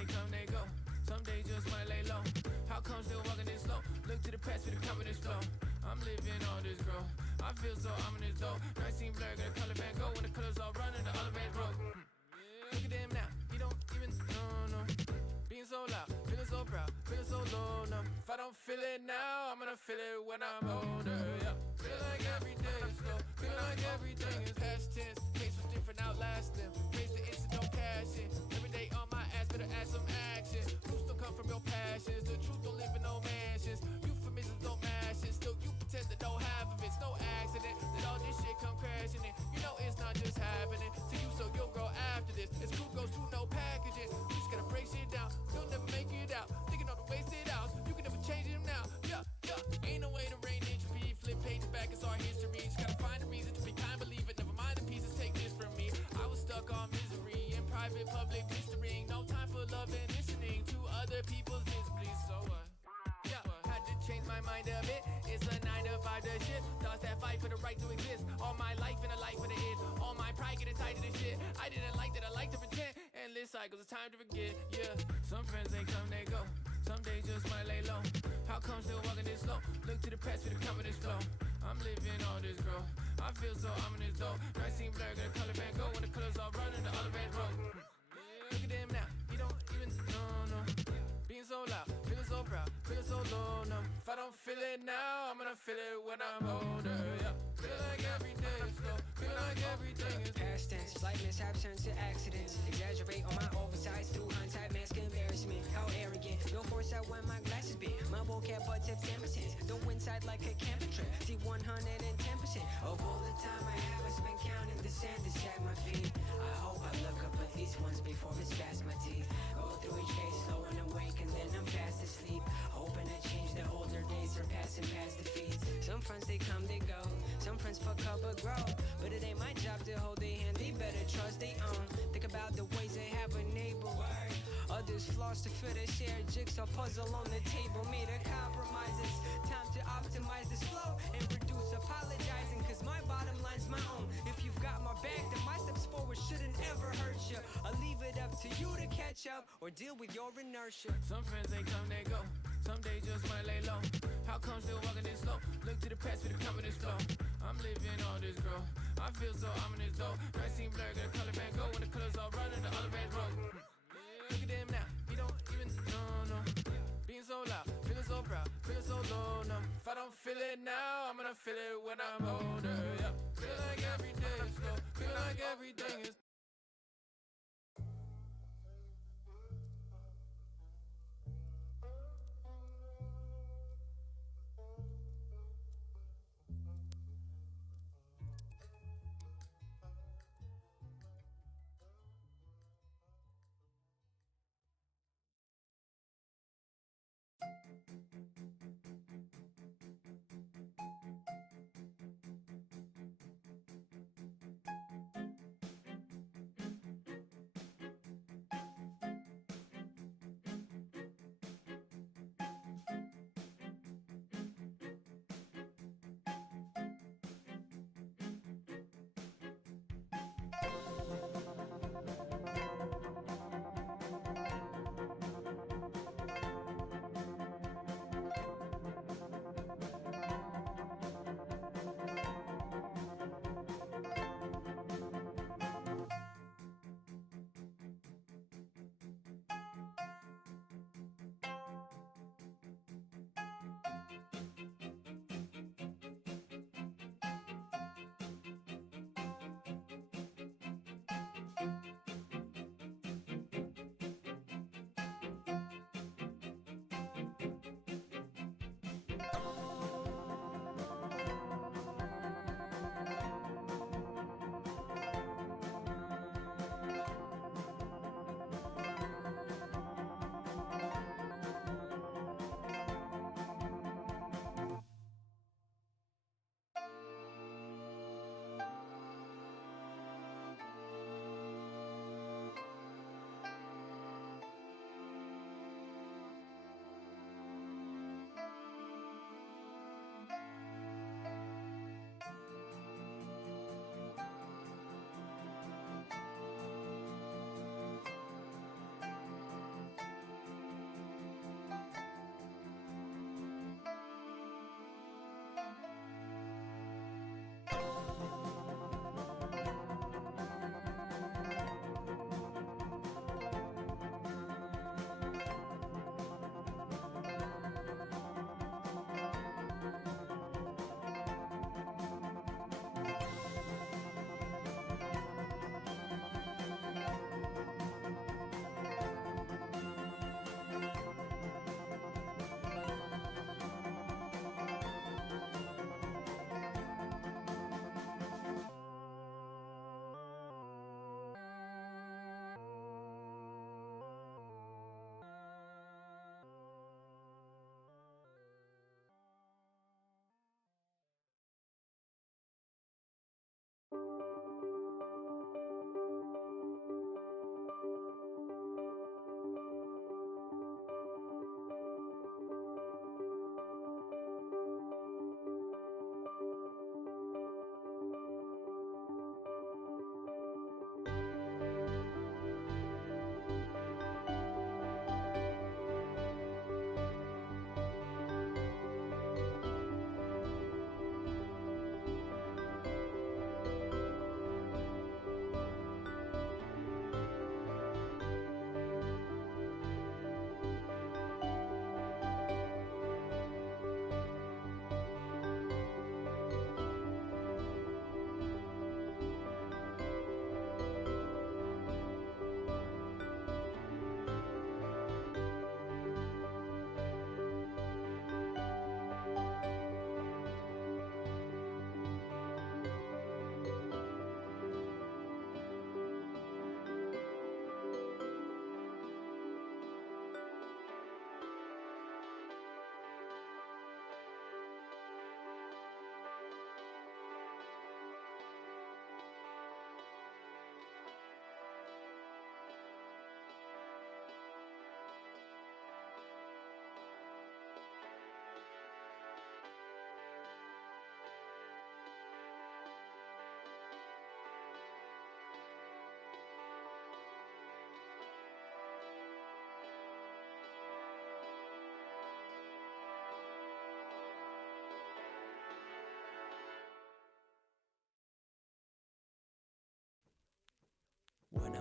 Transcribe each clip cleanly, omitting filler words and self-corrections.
they come, they go. Some days just wanna lay low. How come still walking this slow? Look to the past for the confidence flow. I'm living on this growth. I feel so ominous though. Night seem blurred, got a color van go. When the colors all running, the other van broke. Look at them now, he don't even no. Being so loud, feeling so proud, feeling so low now. If I don't feel it now, I'm gonna feel it when I'm older, yeah. Feel like every day is slow, feel like everything is past tense. Case was different, outlasting. Face the instant, no cash in. Every day on my ass, better add some action. Truth don't come from your passions, the truth don't live in no mansions. Euphemisms don't mash it, still you pretend that don't have of it's no accident. That all this shit come crashing in. You know it's not just happening to you, so you'll grow after this. It's cool goes through no packaging. You just gotta break shit down. You'll never make it out. Thinking all the wasted out. You can never change them now. Yeah. Ain't no way to reign entropy. Flip pages back, it's our history. Just gotta find a reason to be kind, believe it. Never mind the pieces, take this from me. I was stuck on misery in private, public mystery. No time for love and listening to other people's misery. So what? Yeah, had to change my mind a bit. It's a 9 to 5 to shit. Thoughts that fight for the right to exist. All my life in a life with it is. All my pride getting tight to this shit. I didn't like that, I like to pretend. Endless cycles, it's time to forget. Yeah, some friends they come, they go. Some days just wanna lay low. How come still walking this slow? Look to the past for the confidence flow. I'm living on this growth. I feel so ominous though. Night seem blurred, got a color van go. When the colors all running, the other van broke. Look at them now, he don't even no. Being so loud, feeling so proud, feeling so low now. If I don't feel it now, I'm gonna feel it when I'm older, yeah. Feel like every day is slow, feel like everything is past tense, like mishaps turn to accidents. Exaggerate on my oversized through hindsight, mask embarrassment. How arrogant, no foresight when my glasses been. My vocab but tips 10%. Don't inside like a camper trip. See 110% of all the time I have I spent counting the sand to sag my feet. I hope I look up at least once before it's past my teeth. Go through each case slow and awake and then I'm fast asleep. Hoping to change the older days, surpassing past defeats. Some friends they come, they go. Some friends fuck up or grow. But it ain't my job to hold their hand, they better trust they own. Think about the ways they have enabled others flaws to fit a shared jigsaw puzzle on the table. Made a compromises. Time to optimize this flow and reduce apologizing. Cause my bottom line's my own. If you've got my back, then my steps forward shouldn't ever hurt you. I'll leave it up to you to catch up or deal with your inertia. Some friends they come, they go. Some days just wanna lay low. How come still walking this slow? Look to the past for the confidence flow. I'm living on this growth. I feel so ominous though. Night seem blurred, got a color van go. When the colors all running, the other van broke. Look at them now, he don't even no. Being so loud, feeling so proud, feeling so low now. If I don't feel it now, I'm gonna feel it when I'm older, yeah. Feel like every day is slow, feel like everything is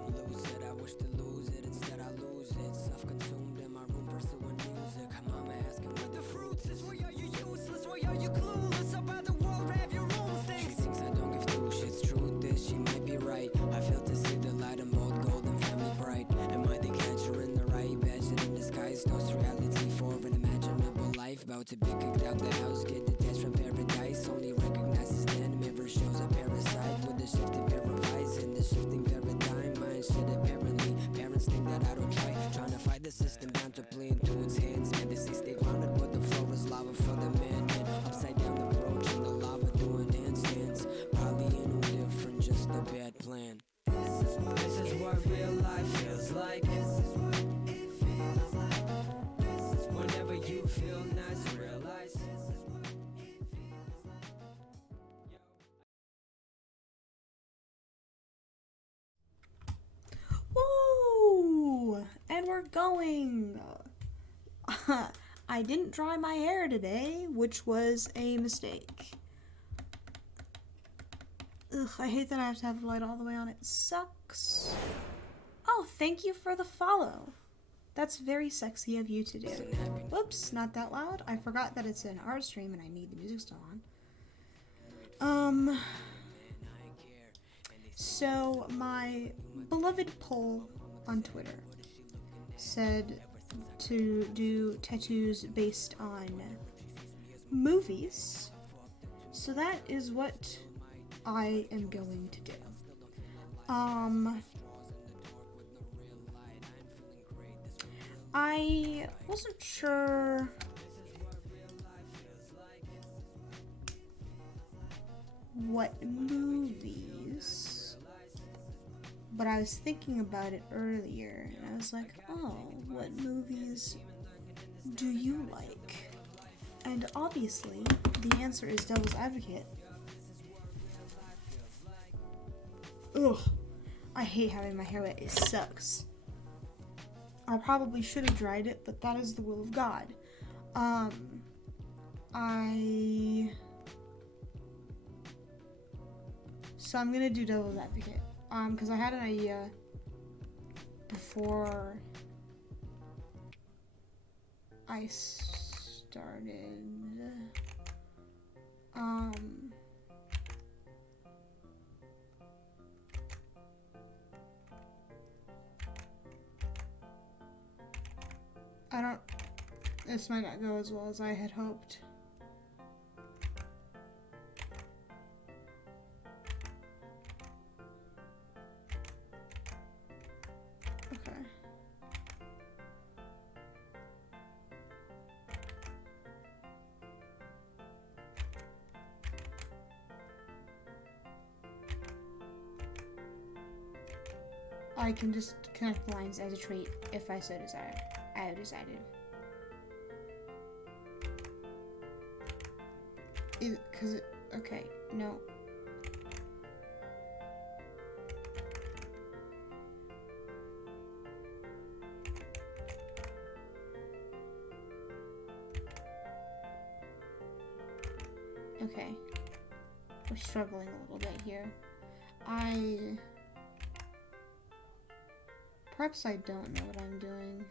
feeling lucid. I wish to lose it, instead I lose it. Self-consumed in my room pursuing music. Mama asking where the fruits is. Why are you useless? Why are you clueless about the world? Have your own things. She thinks I don't give two shits. Truth is, she might be right. I failed to see the light in both gold and family bright. Am I the catcher in the rye? Badger in disguise. Toast reality for an imaginable life. About to be kicked out the house, get detached from paradise. Only recognizes then mirror shows a parasite with a shifted pair of eyes in the shifting paradigm. Mind shit apparently. Parents think that I don't try. Trying to fight the system down to play into its hands. Man, they say stay grounded, but the floor is lava for the man. Upside down approach in the lava doing handstands. Probably ain't no different, just a bad plan. This is what real life feels like. Whenever you feel nice, realize. Woo! And we're going. I didn't dry my hair today, which was a mistake. Ugh, I hate that I have to have the light all the way on. It sucks. Oh, thank you for the follow. That's very sexy of you to do. Whoops, not that loud. I forgot that it's an art stream and I need the music still on. So my beloved poll on Twitter said to do tattoos based on movies. So that is what I am going to do. I wasn't sure what movies, but I was thinking about it earlier, and I was like, oh, what movies do you like? And obviously, the answer is Devil's Advocate. Ugh, I hate having my hair wet, it sucks. I probably should have dried it, but that is the will of God. So I'm gonna do Devil's Advocate. Because I had an idea before I started. This might not go as well as I had hoped. Okay. I can just connect the lines as a trait if I so desire. I have decided. Okay, no. Okay. We're struggling a little bit here. Perhaps I don't know what I'm doing.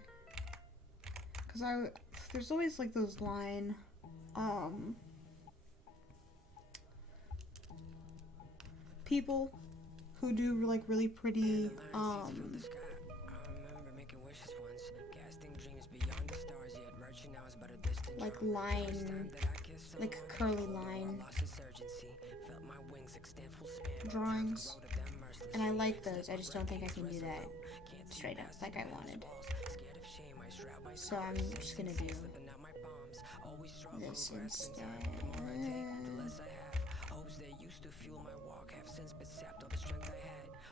Because there's always like those line, people who do like really pretty, like line, like curly line drawings, and I like those. I just don't think I can do that straight up like I wanted. So I'm just gonna do this instead.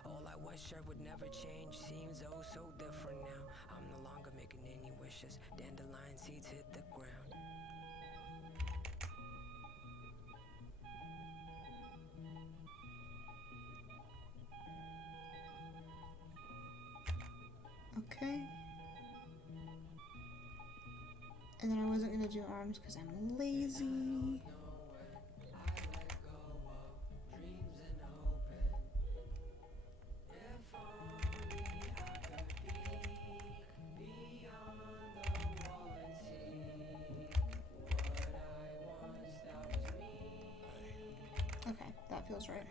All I was sure would never change seems oh so different now. I'm no longer making any wishes. Dandelion seeds hit the ground. Okay. And then I wasn't gonna do arms because I'm lazy. feels right.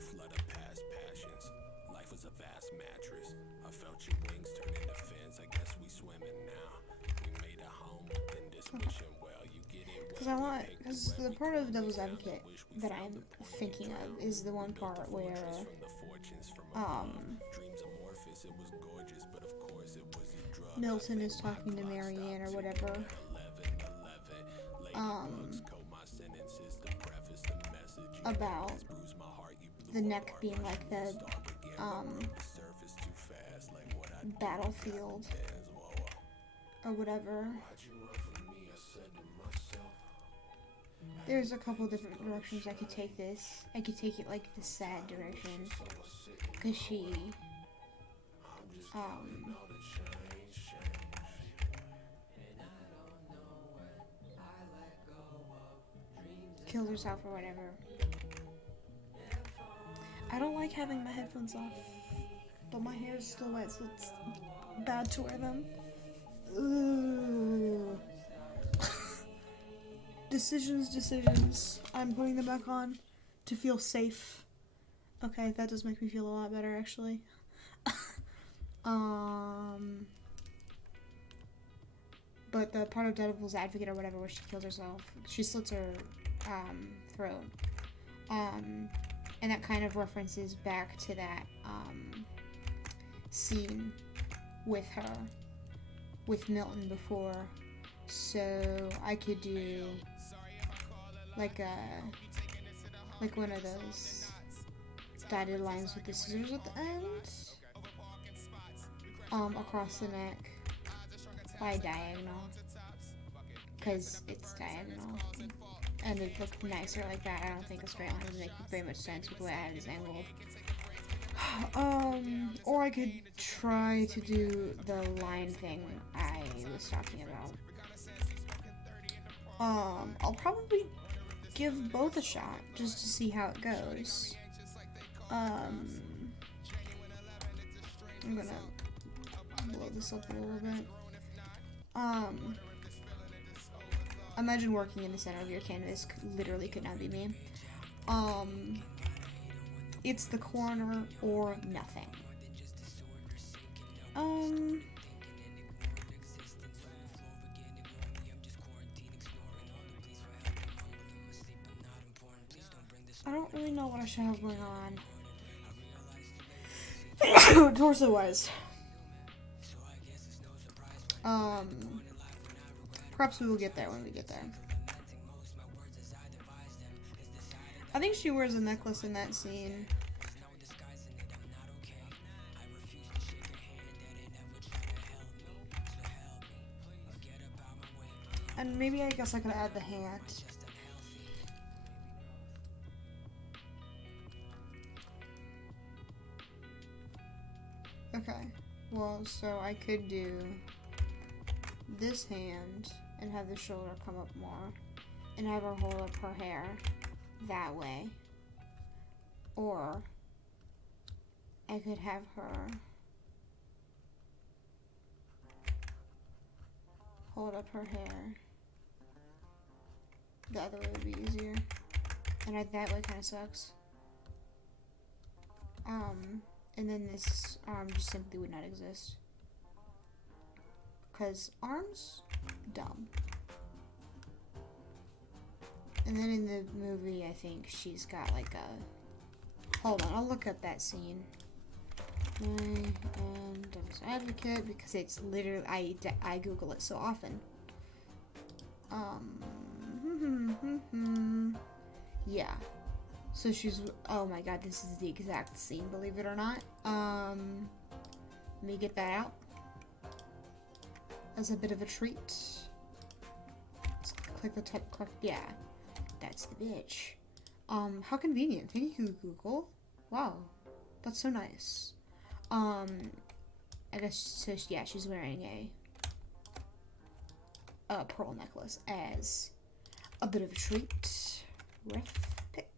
Flood of past passions. Life was a vast mattress. I felt your wings turn into fins. I guess we swimming now. We made a home within this wishing well. You get it. Because the part of Devil's Advocate that I'm thinking of is the one part where, Milton is talking to Marianne or whatever, about the neck being like the, battlefield or whatever. There's a couple different directions I could take this. I could take it like the sad direction, because she, killed herself or whatever. I don't like having my headphones off, but my hair is still wet, so it's bad to wear them. Ooh. Decisions. I'm putting them back on to feel safe. Okay, that does make me feel a lot better, actually. But the part of Devil's Advocate or whatever where she kills herself, she slits her throat. And that kind of references back to that scene with her, with Milton before. So I could do like one of those dotted lines with the scissors at the end, across the neck by diagonal, because it's diagonal, and it looked nicer like that. I don't think a straight line would make very much sense with the way I had this angled. Or I could try to do the line thing I was talking about. I'll probably give both a shot just to see how it goes. I'm gonna blow this up a little bit. Imagine working in the center of your canvas. Literally could not be me. It's the corner or nothing. I don't really know what I should have going on. Torso-wise. Perhaps we will get there when we get there. I think she wears a necklace in that scene. And maybe I guess I could add the hand. Okay, well, so I could do this hand and have the shoulder come up more and have her hold up her hair that way. Or I could have her hold up her hair. The other way would be easier. And that way kind of sucks. And then this arm just simply would not exist. Because arms, dumb. And then in the movie, I think she's got like a... Hold on, I'll look up that scene. And Devil's Advocate, because it's literally... I Google it so often. Yeah. So she's, oh my god, this is the exact scene, believe it or not. Let me get that out as a bit of a treat. Let's click the type correct, yeah, that's the bitch. How convenient, thank you, Google. Wow, that's so nice. I guess, so yeah, she's wearing a pearl necklace as a bit of a treat. Ref pick.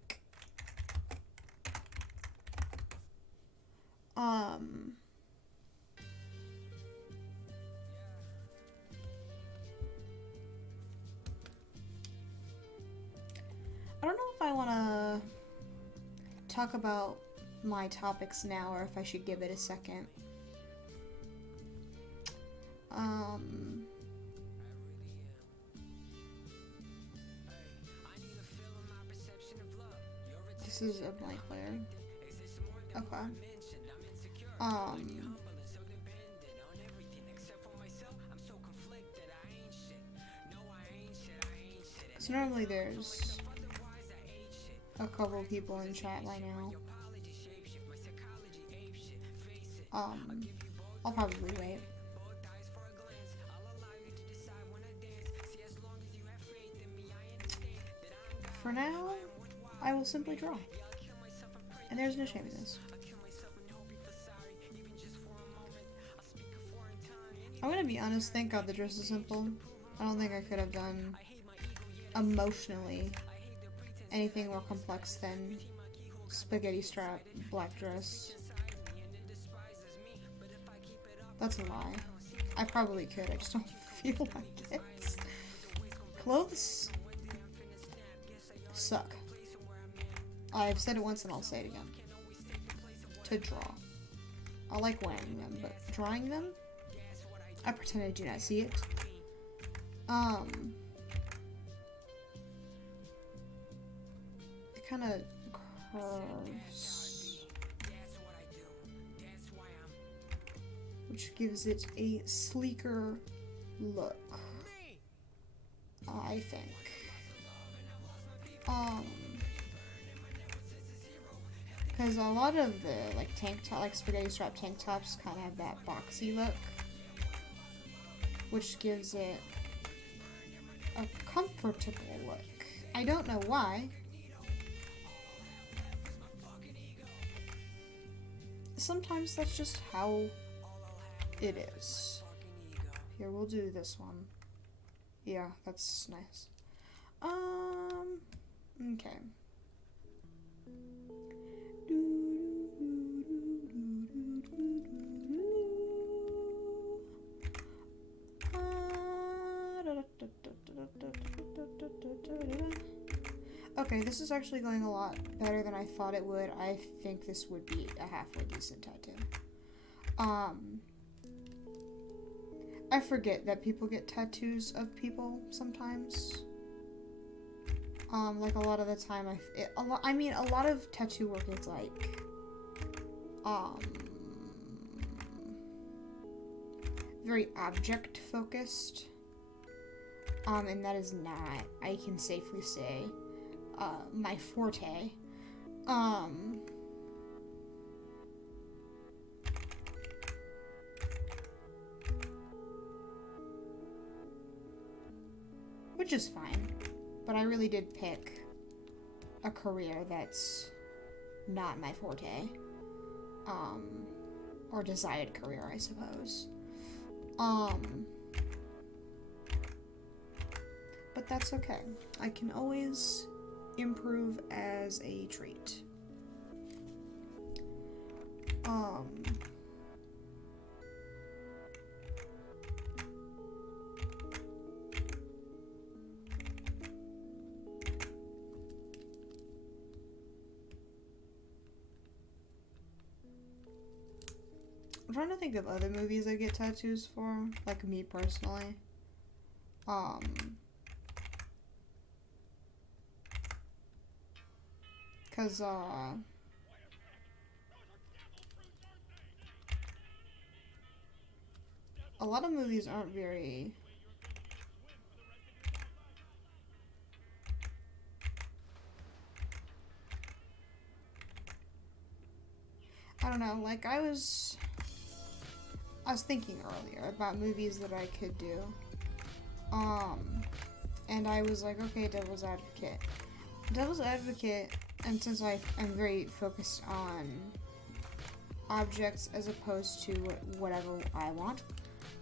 I don't know if I want to talk about my topics now or if I should give it a second. This is a blank layer. Okay. So normally there's a couple people in chat right now. I'll probably wait. For now, I will simply draw. And there's no shame in this. I'm gonna be honest, thank God the dress is simple. I don't think I could have done emotionally anything more complex than spaghetti strap, black dress. That's a lie. I probably could, I just don't feel like it. Clothes suck. I've said it once and I'll say it again. To draw. I like wearing them, but drawing them? I pretend I do not see it. It kind of curves, which gives it a sleeker look, I think. Because a lot of the like tank top, like spaghetti strap tank tops, kind of have that boxy look, which gives it a comfortable look. I don't know why. Sometimes that's just how it is. Here, we'll do this one. Yeah, that's nice. Okay. Okay, this is actually going a lot better than I thought it would. I think this would be a halfway decent tattoo. I forget that people get tattoos of people sometimes. Like a lot of the time, a lot of tattoo work is like, very object focused. And that is not, I can safely say, my forte. Which is fine. But I really did pick a career that's not my forte. Or desired career, I suppose. But that's okay. I can always improve as a treat. I'm trying to think of other movies I get tattoos for, like me personally. Cause, a lot of movies aren't very... I don't know, like I was thinking earlier about movies that I could do. And I was like, okay, Devil's Advocate. Devil's Advocate, and since I'm very focused on objects as opposed to whatever I want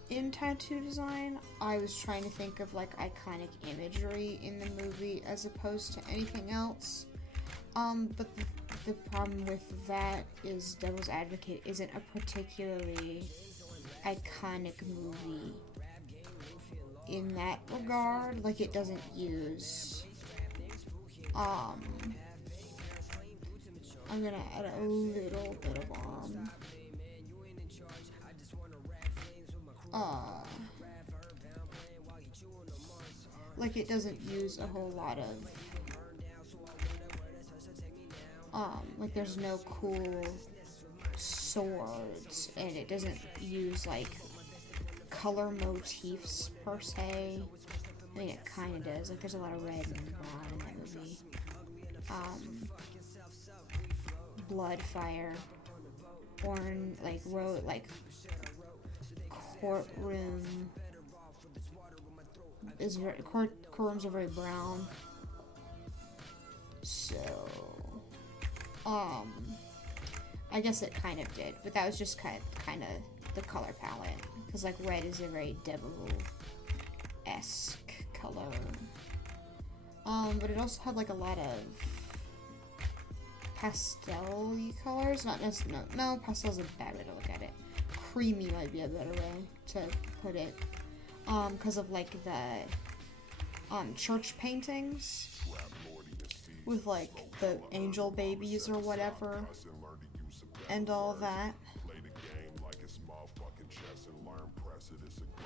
in tattoo design, I was trying to think of like iconic imagery in the movie as opposed to anything else. But the problem with that is Devil's Advocate isn't a particularly iconic movie in that regard. Like, it doesn't use I'm gonna add a little bit of like it doesn't use a whole lot of like there's no cool swords, and it doesn't use like color motifs per se. I mean, it kind of does. Like, there's a lot of red and brown in that movie. Blood, fire, orange, like road, like courtroom is courtrooms are very brown. So, I guess it kind of did, but that was just kind of the color palette, because like red is a very devil-esque color. But it also had like a lot of pastel-y colors. Not necessarily, no, pastel's a bad way to look at it. Creamy might be a better way to put it. Because of like the church paintings with like the angel babies or whatever and all that.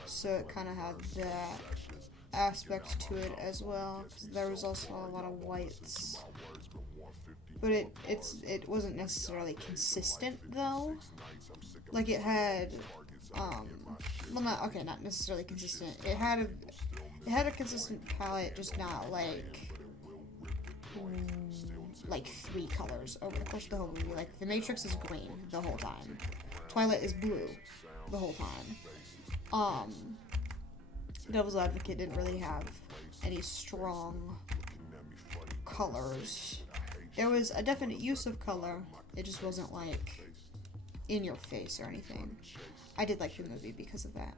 So it kind of had that aspect to it as well. 'Cause there was also a lot of whites, but it wasn't necessarily consistent though. Like it had well, not necessarily consistent. It had a consistent palette, just not like 3 colors over the course of the whole movie. Like The Matrix is green the whole time. Twilight is blue the whole time. Devil's Advocate didn't really have any strong colors. There was a definite use of color. It just wasn't like in your face or anything. I did like the movie because of that.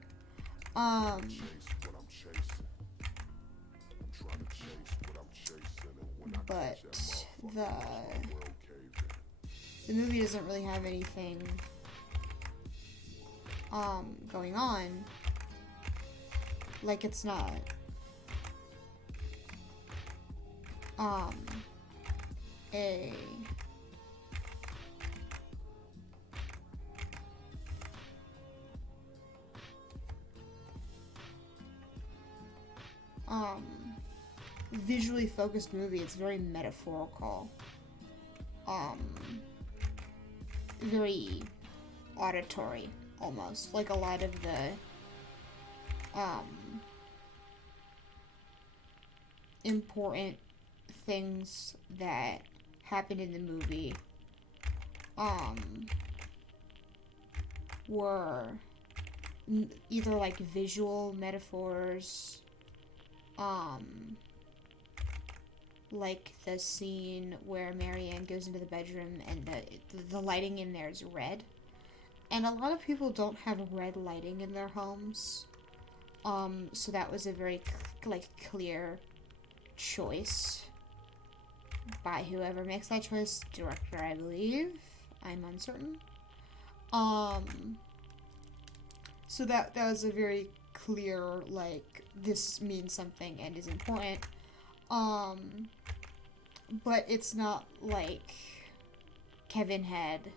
But the movie doesn't really have anything going on. Like it's not a visually focused movie. It's very metaphorical, very auditory almost. Like a lot of the important things that happened in the movie were either like visual metaphors, like the scene where Marianne goes into the bedroom and the lighting in there is red, and a lot of people don't have red lighting in their homes, so that was a very clear choice by whoever makes that choice, director I believe, I'm uncertain. So that was a very clear, like, this means something and is important. But it's not like Kevin had,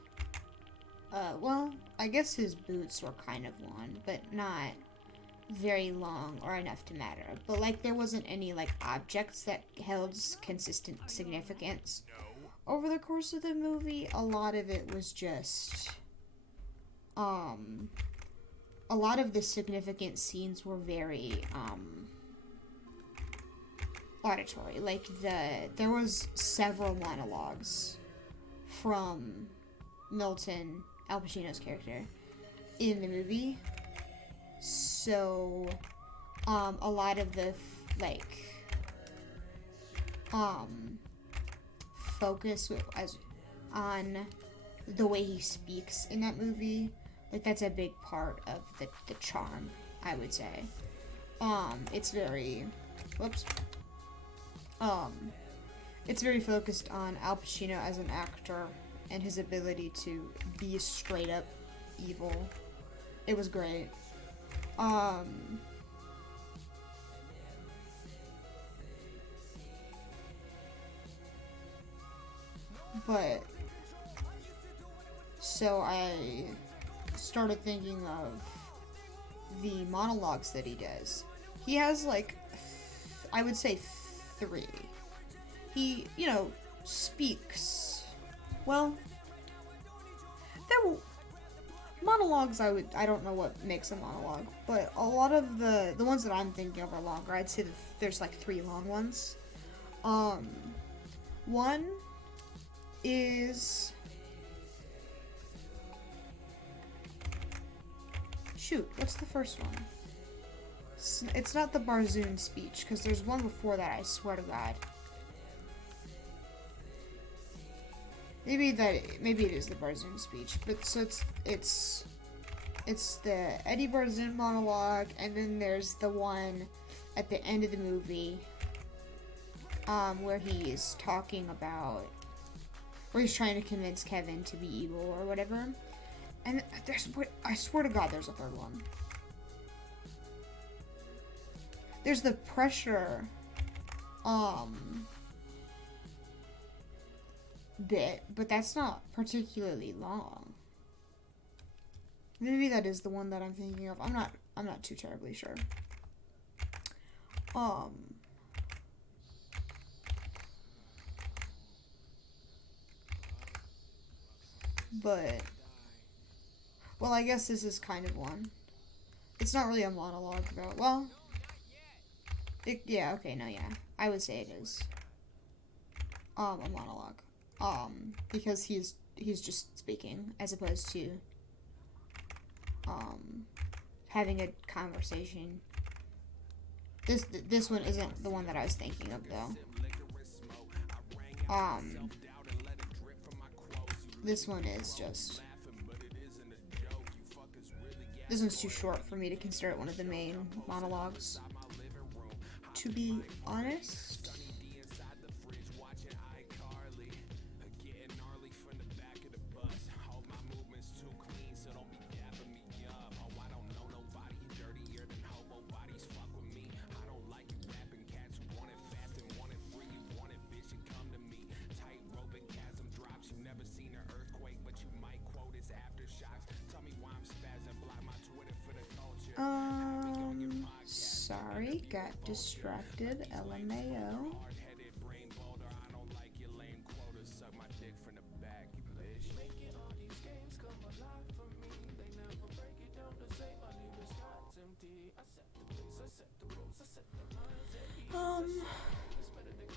well, I guess his boots were kind of one, but not very long or enough to matter. But, like, there wasn't any, like, objects that held consistent significance over the course of the movie. A lot of it was just, a lot of the significant scenes were very, auditory. Like, there was several monologues from Milton, Al Pacino's character, in the movie. So, a lot of the, focus on the way he speaks in that movie. Like, that's a big part of the charm, I would say. It's very, it's very focused on Al Pacino as an actor and his ability to be straight up evil. It was great. But so I started thinking of the monologues that he does. He has like, I would say 3. He, speaks. Well, monologues, I don't know what makes a monologue, but a lot of the ones that I'm thinking of are longer. I'd say that there's like 3 long ones. One is, shoot, what's the first one? It's not the Barzoon speech, because there's one before that, I swear to God. Maybe it is the Barzoon speech, but so it's the Eddie Barzoon monologue, and then there's the one at the end of the movie, where he's talking about, where he's trying to convince Kevin to be evil or whatever. And I swear to God, there's a third one. There's the pressure, bit, but that's not particularly long. Maybe that is the one that I'm thinking of. I'm not too terribly sure. But, well, I guess this is kind of one. It's not really a monologue, though. Well, yeah, okay, no, yeah. I would say it is. A monologue. Because he's just speaking, as opposed to, having a conversation. This one isn't the one that I was thinking of, though. This one is just, this one's too short for me to consider it one of the main monologues, to be honest. Sorry, got distracted. LMAO.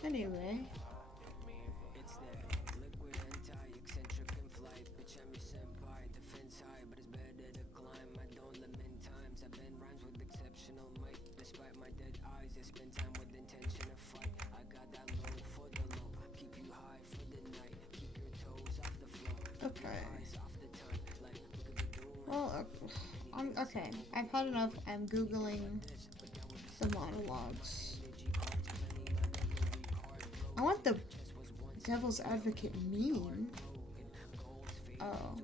Anyway. Okay. Well, okay. I've had enough. I'm Googling the monologues. I want the Devil's Advocate meme. Oh.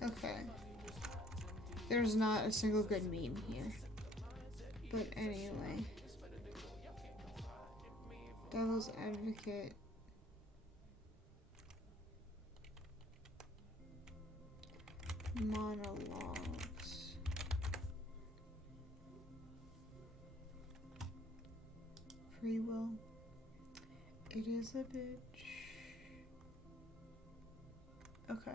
Okay. There's not a single good meme here. But anyway. Devil's Advocate. Monologues. Free will. It is a bitch. Okay.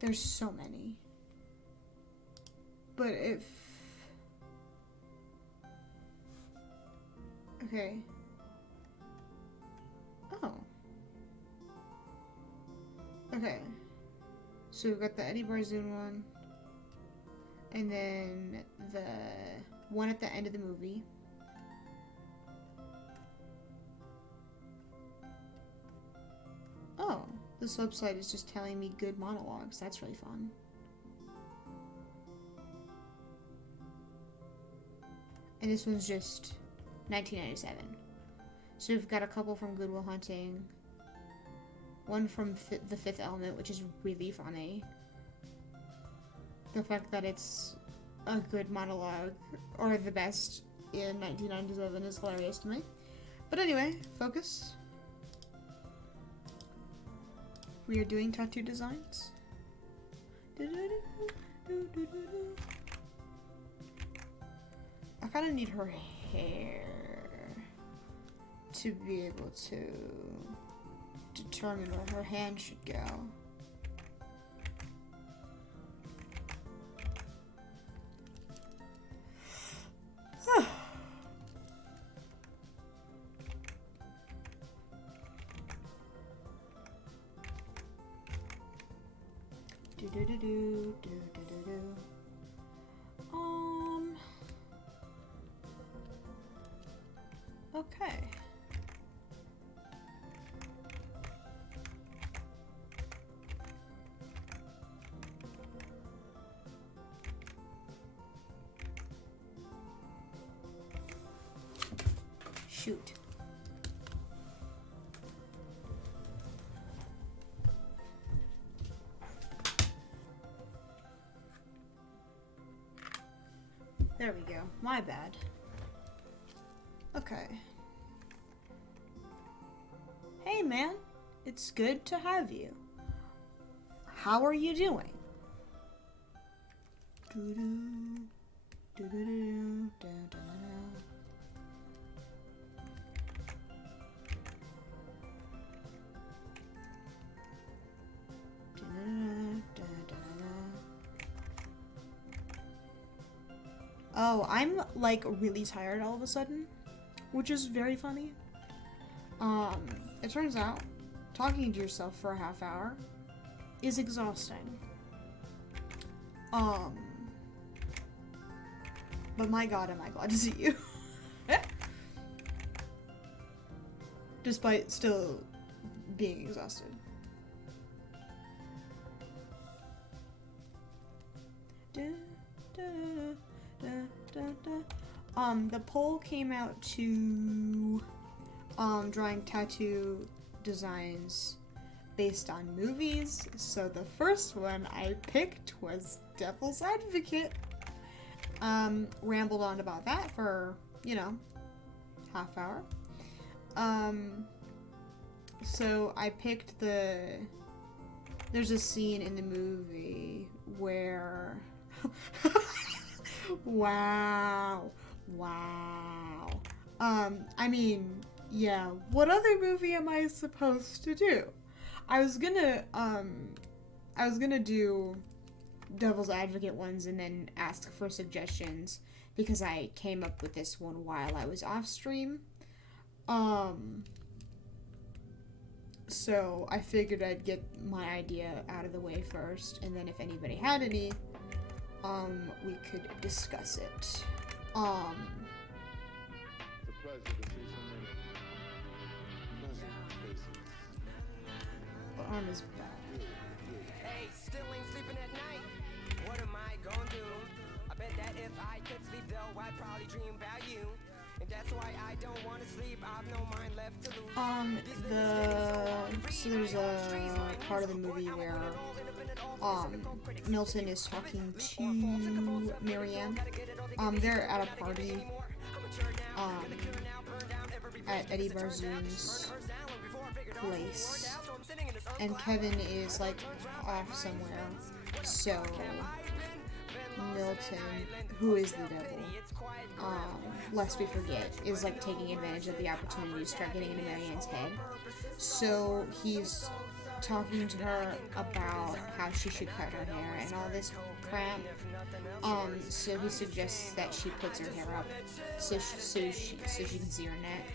There's so many. But if... Okay. Oh. Okay. So we've got the Eddie Barzoon one. And then the one at the end of the movie. Oh. This website is just telling me good monologues. That's really fun. And this one's just 1997. So we've got a couple from Good Will Hunting. One from The Fifth Element, which is really funny. The fact that it's a good monologue, or the best in 1997, is hilarious to me. But anyway, focus. We are doing tattoo designs. I kind of need her hair to be able to determine where her hand should go. Okay. Shoot. There we go. My bad. Okay. Hey man, it's good to have you. How are you doing? Oh, I'm like really tired all of a sudden, which is very funny. It turns out talking to yourself for a half hour is exhausting. But my god, am I glad to see you. Despite still being exhausted. The poll came out to drawing tattoo designs based on movies. So the first one I picked was Devil's Advocate. Rambled on about that for, half hour. So I picked there's a scene in the movie where Wow. I mean, yeah, what other movie am I supposed to do? I was gonna do Devil's Advocate ones and then ask for suggestions because I came up with this one while I was off stream. So I figured I'd get my idea out of the way first, and then if anybody had any, we could discuss it. Surprised to see so many pleasant faces. The arm is bad. Hey, still ain't sleeping at night. What am I gonna do? I bet that if I could sleep though, I'd probably dream about you. And that's why I don't want to sleep. I've no mind left to lose. So there's a part of the movie where Milton is talking to Marianne. They're at a party at Eddie Barzoon's place, and Kevin is like off somewhere. So Milton, who is the devil, lest we forget, is like taking advantage of the opportunity to start getting into Marianne's head. So he's talking to her about how she should cut her hair and all this crap. So he suggests that she puts her hair up so she can see her neck.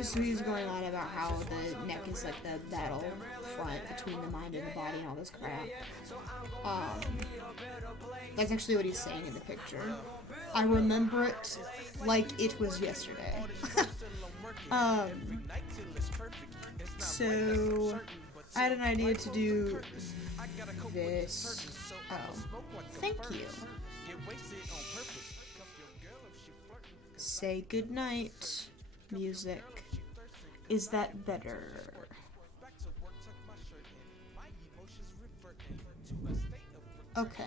So he's going on about how the neck is like the battle front between the mind and the body and all this crap. That's actually what he's saying in the picture. I remember it like it was yesterday. So I had an idea to do this. Oh, thank you. Say goodnight, music. Is that better? Okay.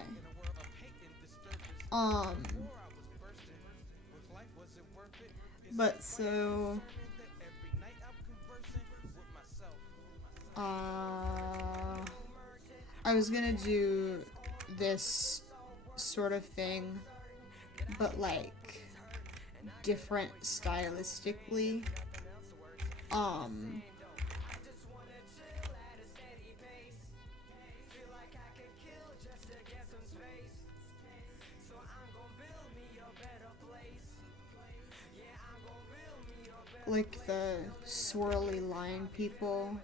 But so I was gonna do this sort of thing, but like different stylistically. Like the swirly line people.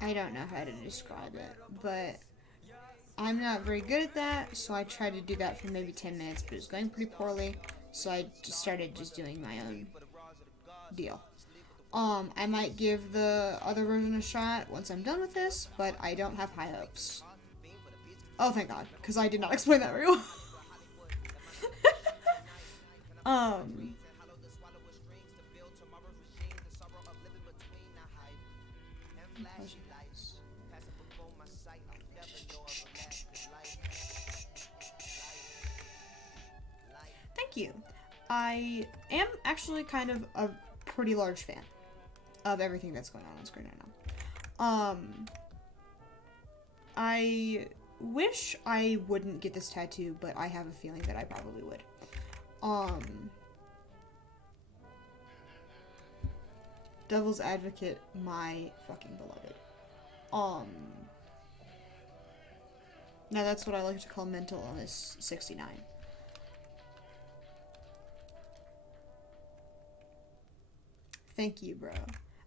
I don't know how to describe it, but I'm not very good at that, so I tried to do that for maybe 10 minutes, but it was going pretty poorly, so I just started doing my own deal. I might give the other version a shot once I'm done with this, but I don't have high hopes. Oh, thank God, because I did not explain that very well. Thank you. I am actually kind of a pretty large fan of everything that's going on screen right now. I wish I wouldn't get this tattoo, but I have a feeling that I probably would. Devil's Advocate, my fucking beloved. Now that's what I like to call mental illness 69. Thank you, bro.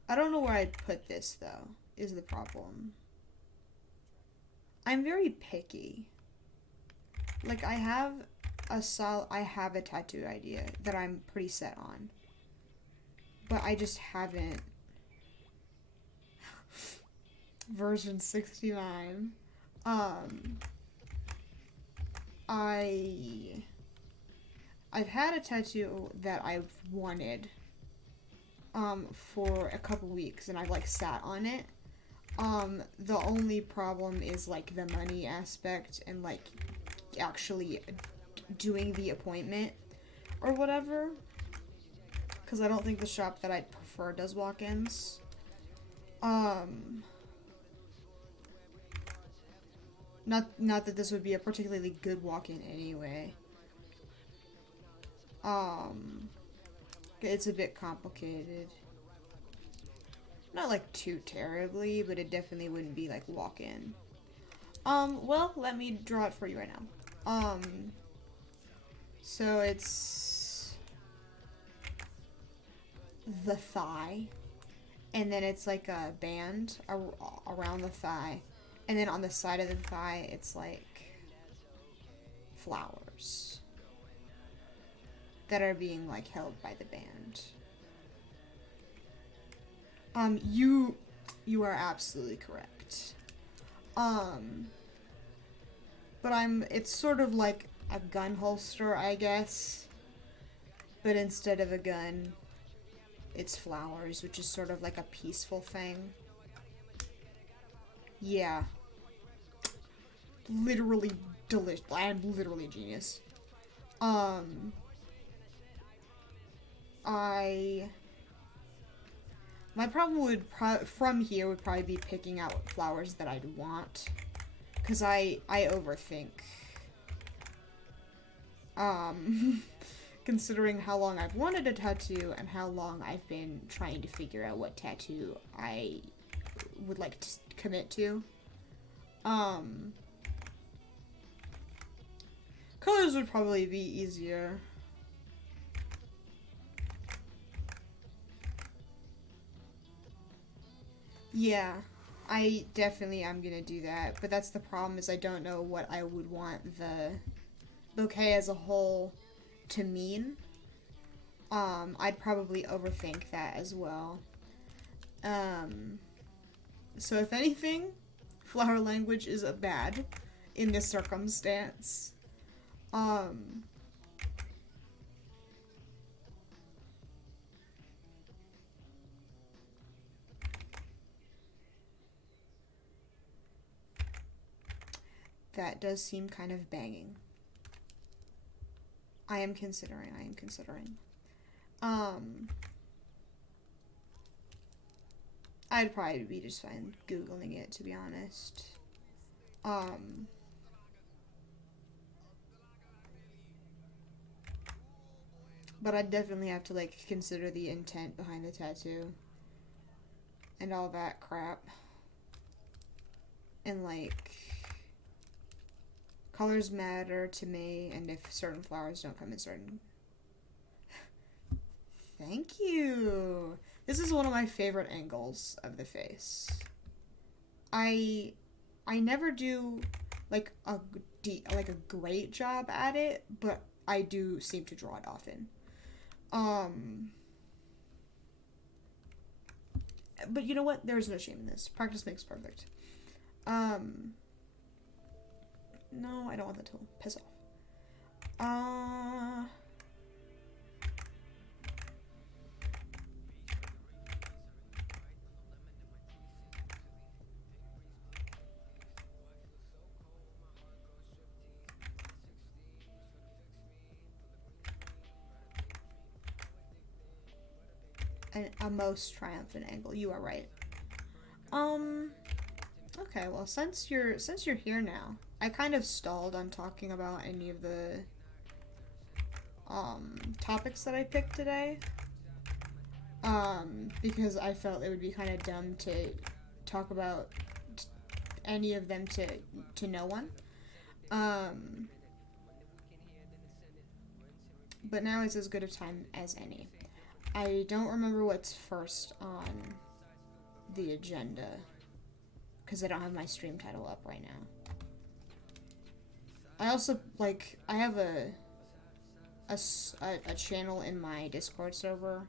I don't know where I'd put this, though, is the problem. I'm very picky. Like, I have a tattoo idea that I'm pretty set on. But I just haven't. Version 69. I've had a tattoo that I've wanted for a couple weeks, and I've like sat on it. The only problem is like the money aspect and like actually doing the appointment or whatever, because I don't think the shop that I'd prefer does walk-ins. Not that this would be a particularly good walk-in anyway. It's a bit complicated. Not like too terribly, but it definitely wouldn't be like walk-in. Well, let me draw it for you right now. So it's the thigh, and then it's like a band around the thigh, and then on the side of the thigh, it's like flowers that are being like held by the band. You are absolutely correct. But it's sort of like a gun holster, I guess. But instead of a gun, it's flowers, which is sort of like a peaceful thing. Yeah. Literally delicious. I'm literally a genius. My problem would from here would probably be picking out flowers that I'd want, because I overthink. Considering how long I've wanted a tattoo and how long I've been trying to figure out what tattoo I would like to commit to. Colors would probably be easier. Yeah, I definitely am gonna do that, but that's the problem, is I don't know what I would want the bouquet as a whole to mean, I'd probably overthink that as well. So if anything, flower language is a bad in this circumstance. That does seem kind of banging. I am considering. I'd probably be just fine Googling it, to be honest. But I'd definitely have to, like, consider the intent behind the tattoo. And all that crap. And, like, colors matter to me, and if certain flowers don't come in certain... Thank you! This is one of my favorite angles of the face. I never do, like, a great job at it, but I do seem to draw it often. But you know what? There's no shame in this. Practice makes perfect. No, I don't want that tool. Piss off. A most triumphant angle. You are right. Okay, well, since you're here now, I kind of stalled on talking about any of the topics that I picked today. Because I felt it would be kind of dumb to talk about any of them to no one. But now is as good a time as any. I don't remember what's first on the agenda because I don't have my stream title up right now. I also, like, I have a channel in my Discord server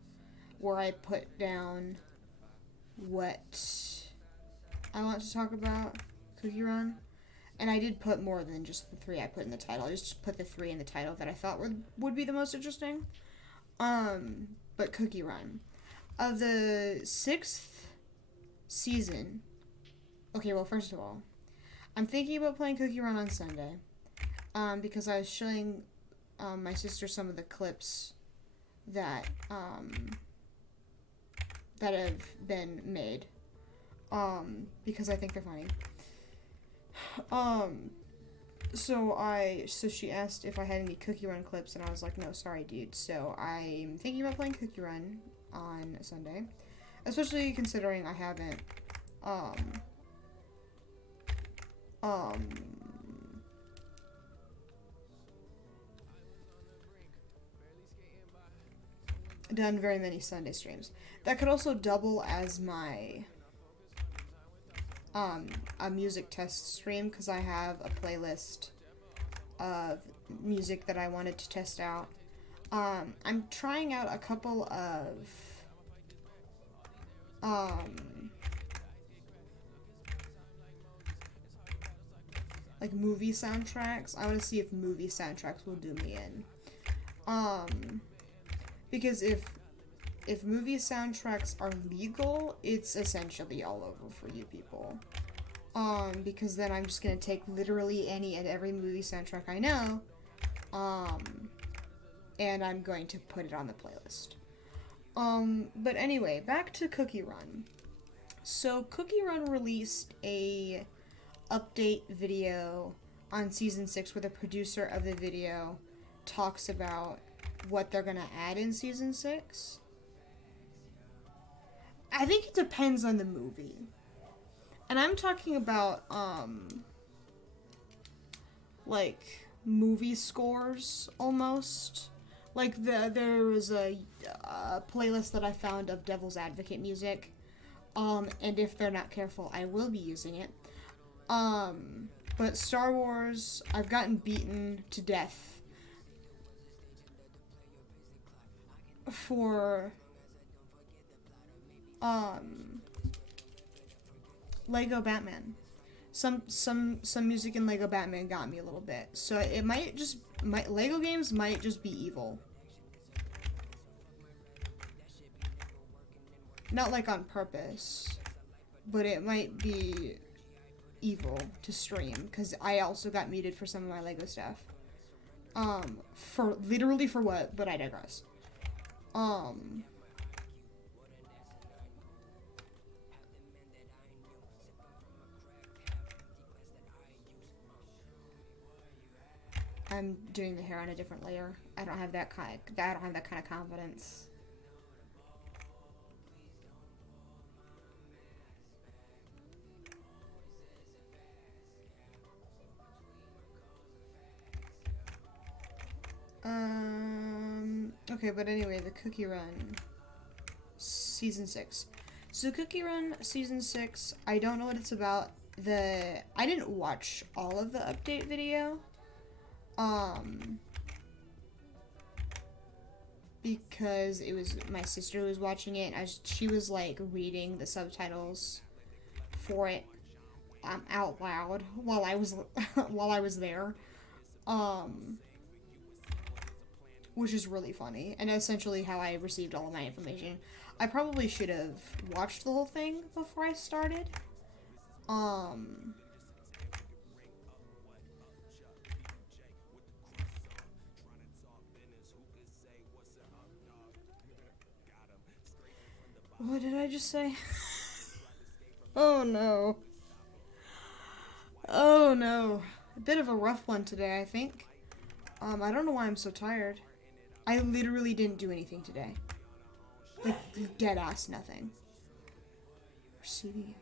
where I put down what I want to talk about Cookie Run. And I did put more than just the 3 I put in the title. I just put the 3 in the title that I thought would be the most interesting. But Cookie Run. Of the 6th season... Okay, well, first of all, I'm thinking about playing Cookie Run on Sunday. Because I was showing my sister some of the clips that have been made. Because I think they're funny. So she asked if I had any Cookie Run clips, and I was like, no, sorry, dude. So I'm thinking about playing Cookie Run on Sunday, especially considering I haven't, done very many Sunday streams. That could also double as my a music test stream, because I have a playlist of music that I wanted to test out. I'm trying out a couple of like movie soundtracks. I want to see if movie soundtracks will do me in. Because if movie soundtracks are legal, it's essentially all over for you people. Because then I'm just gonna take literally any and every movie soundtrack I know, and I'm going to put it on the playlist. But anyway, back to Cookie Run. So Cookie Run released a update video on season 6 where the producer of the video talks about what they're gonna add in season 6. I think it depends on the movie. And I'm talking about, like, movie scores, almost. Like, there was a playlist that I found of Devil's Advocate music. And if they're not careful, I will be using it. But Star Wars, I've gotten beaten to death for Lego Batman. Some music in Lego Batman got me a little bit. So it might just Lego games might just be evil. Not like on purpose, but it might be evil to stream because I also got muted for some of my Lego stuff. For literally for what? But I digress. I'm doing the hair on a different layer. I don't have that kind of confidence. Okay, but anyway, the Cookie Run Season 6. So Cookie Run Season 6, I don't know what it's about. I didn't watch all of the update video. Because it was my sister who was watching it, and she was like reading the subtitles for it out loud while I was there. Which is really funny, and essentially how I received all of my information. I probably should have watched the whole thing before I started. What did I just say? Oh no. Oh no. A bit of a rough one today, I think. I don't know why I'm so tired. I literally didn't do anything today. Like, dead ass nothing. Receiving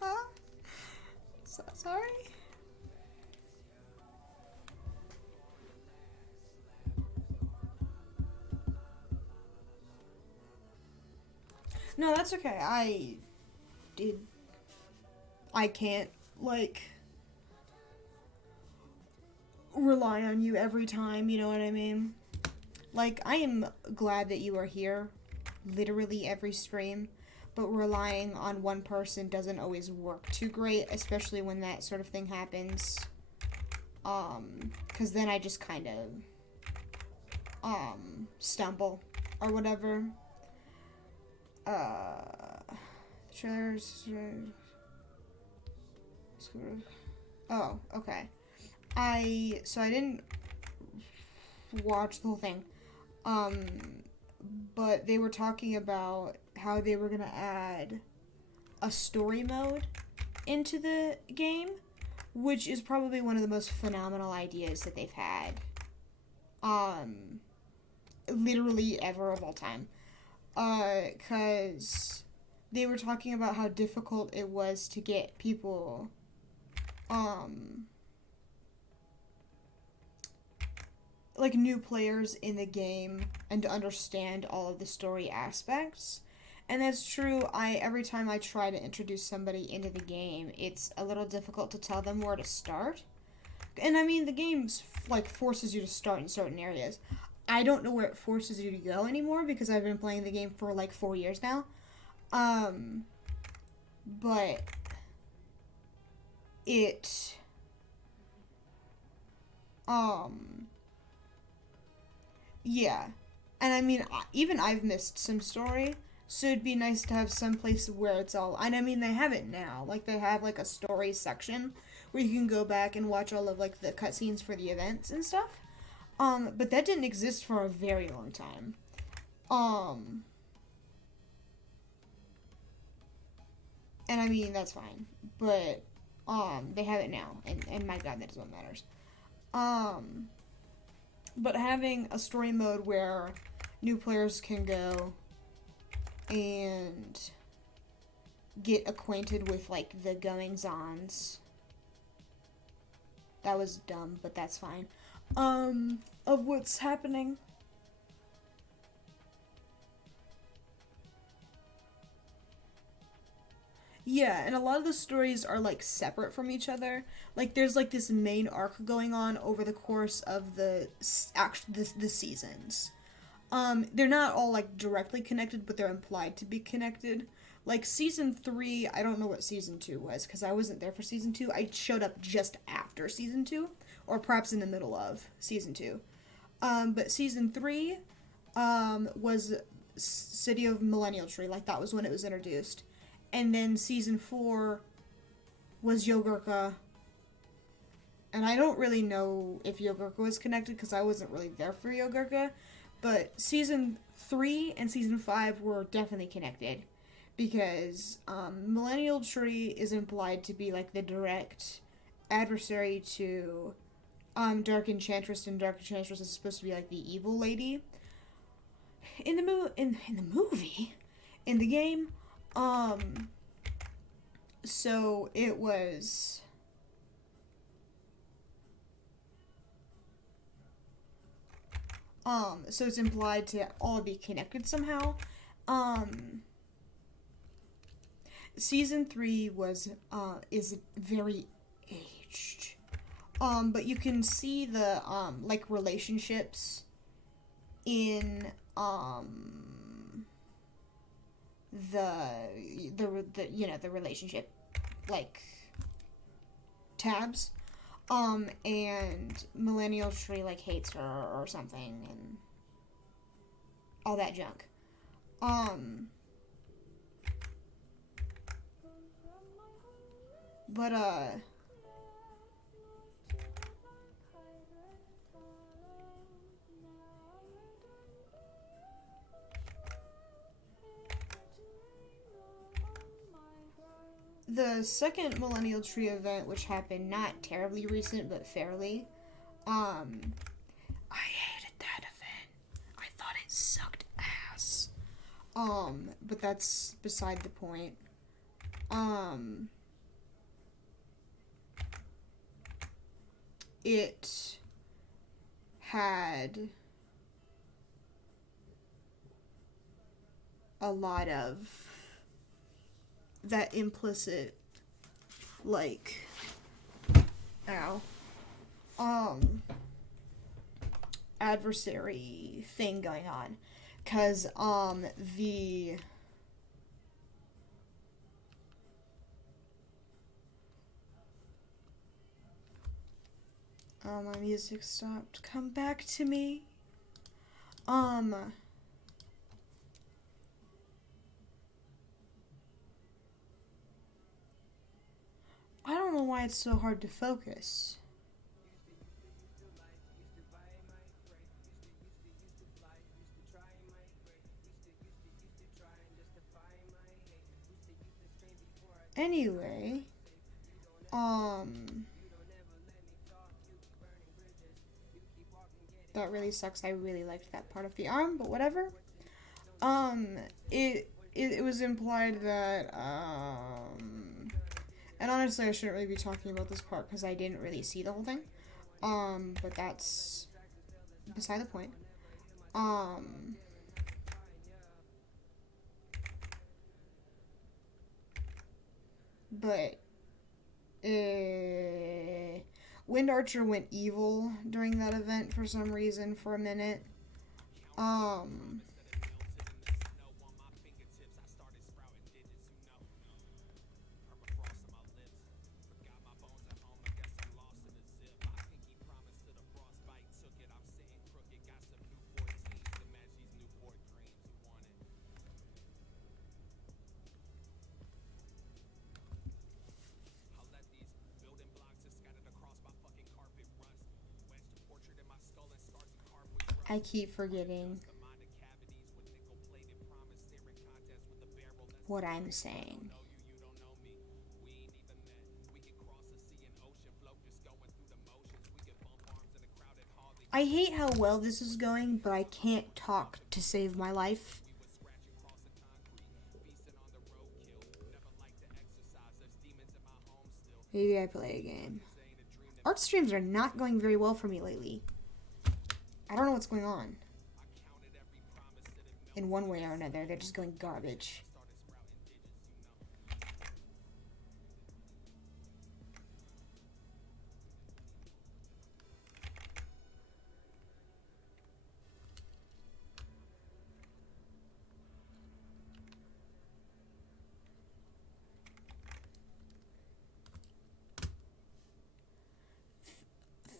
huh? Sorry? No, that's okay. I can't, like, rely on you every time, you know what I mean? Like, I am glad that you are here, literally every stream, but relying on one person doesn't always work too great, especially when that sort of thing happens. Because then I just kind of, stumble, or whatever. Oh, okay. So I didn't watch the whole thing. But they were talking about how they were gonna add a story mode into the game, which is probably one of the most phenomenal ideas that they've had. Literally ever of all time. 'Cause they were talking about how difficult it was to get people, like new players in the game and to understand all of the story aspects. And that's true. Every time I try to introduce somebody into the game, it's a little difficult to tell them where to start. And I mean, the game's like forces you to start in certain areas. I don't know where it forces you to go anymore because I've been playing the game for like 4 years now. But it, yeah. And I mean, even I've missed some story, so it'd be nice to have some place where it's all, and I mean, they have it now. Like, they have like a story section where you can go back and watch all of like the cutscenes for the events and stuff. But that didn't exist for a very long time. And I mean, that's fine. But, they have it now. And my god, that is what matters. But having a story mode where new players can go and get acquainted with, like, the goings-ons. That was dumb, but that's fine. Of what's happening. Yeah, and a lot of the stories are like separate from each other. Like there's like this main arc going on over the course of the seasons. They're not all like directly connected, but they're implied to be connected. Like season 3, I don't know what season 2 was because I wasn't there for season 2. I showed up just after season 2, or perhaps in the middle of season 2. But season 3 was City of Millennial Tree, like that was when it was introduced. And then season 4 was Yogurka. And I don't really know if Yogurka was connected because I wasn't really there for Yogurka. But season 3 and season 5 were definitely connected. Because Millennial Tree is implied to be like the direct adversary to Dark Enchantress, and Dark Enchantress is supposed to be like the evil lady. In the movie, in the game, so it was so it's implied to all be connected somehow. Season 3 is very aged. But you can see the like relationships in the relationship like tabs. And Millennial Tree like hates her or something and all that junk. But the second Millennial Tree event, which happened not terribly recent but fairly, I hated that event. I thought it sucked ass. But that's beside the point. It had a lot of that implicit, like, adversary thing going on. 'Cause, my music stopped. Come back to me. I don't know why it's so hard to focus. Anyway, that really sucks. I really liked that part of the arm, but whatever. It was implied that, and honestly, I shouldn't really be talking about this part because I didn't really see the whole thing. But that's beside the point. But, Wind Archer went evil during that event for some reason for a minute. I keep forgetting what I'm saying. I hate how well this is going, but I can't talk to save my life. Maybe I play a game. Art streams are not going very well for me lately. I don't know what's going on. In one way or another, they're just going garbage.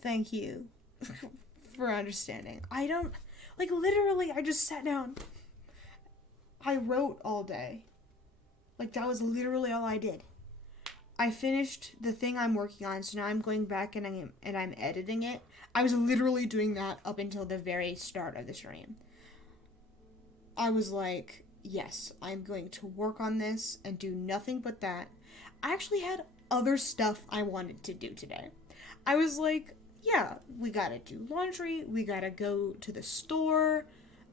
Thank you for understanding. I don't, like, literally, I just sat down. I wrote all day. Like, that was literally all I did. I finished the thing I'm working on, so now I'm going back and I'm editing it. I was literally doing that up until the very start of the stream. I was like, yes, I'm going to work on this and do nothing but that. I actually had other stuff I wanted to do today. I was like, yeah, we gotta do laundry, we gotta go to the store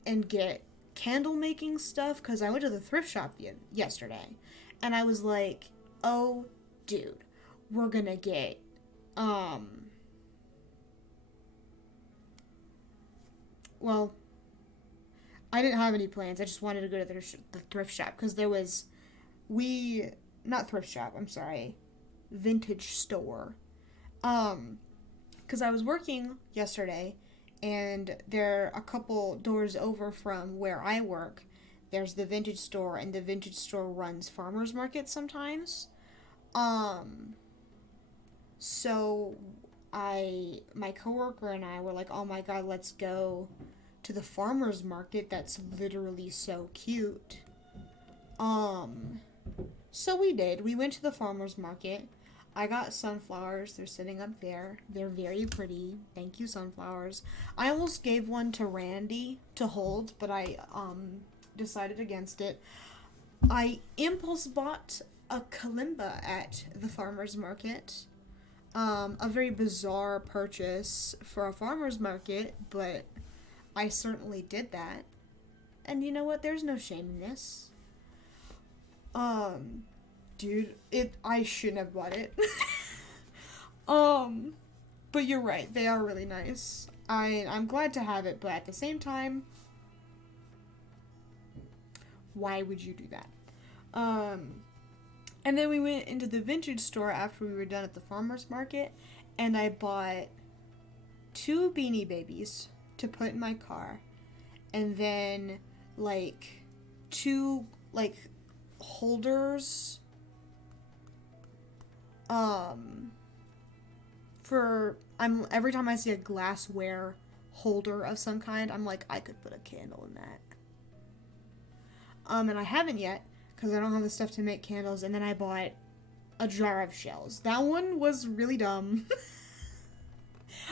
and get candle making stuff, because I went to the thrift shop yesterday, and I was like, oh, dude, we're gonna get, well, I didn't have any plans. I just wanted to go to the thrift shop, because there was, not thrift shop, I'm sorry, vintage store, because I was working yesterday, and there a couple doors over from where I work, there's the vintage store, and the vintage store runs farmers markets sometimes. So my coworker and I were like, oh my god, let's go to the farmers market. That's literally so cute. So we did. We went to the farmers market. I got sunflowers. They're sitting up there. They're very pretty. Thank you, sunflowers. I almost gave one to Randy to hold, but I decided against it. I impulse bought a kalimba at the farmer's market. A very bizarre purchase for a farmer's market, but I certainly did that. And you know what? There's no shame in this. Dude, I shouldn't have bought it. But you're right, they are really nice. I'm glad to have it, but at the same time, why would you do that? And then we went into the vintage store after we were done at the farmer's market, and I bought 2 Beanie Babies to put in my car, and then, 2, holders, every time I see a glassware holder of some kind, I'm like, I could put a candle in that. And I haven't yet, because I don't have the stuff to make candles, and then I bought a jar of shells. That one was really dumb.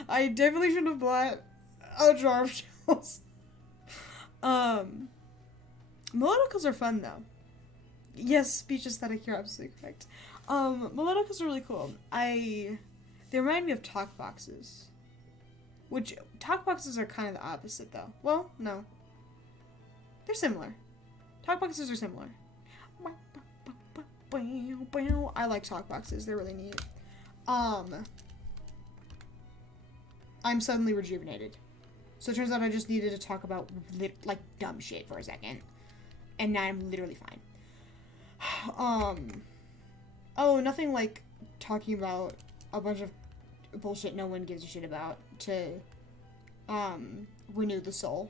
I definitely shouldn't have bought a jar of shells. Melodicals are fun, though. Yes, speech aesthetic, you're absolutely correct. Melodicals are really cool. They remind me of talk boxes. Which, talk boxes are kind of the opposite, though. Well, no. They're similar. Talk boxes are similar. I like talk boxes. They're really neat. I'm suddenly rejuvenated. So it turns out I just needed to talk about, dumb shit for a second. And now I'm literally fine. Nothing like talking about a bunch of bullshit no one gives a shit about to, renew the soul.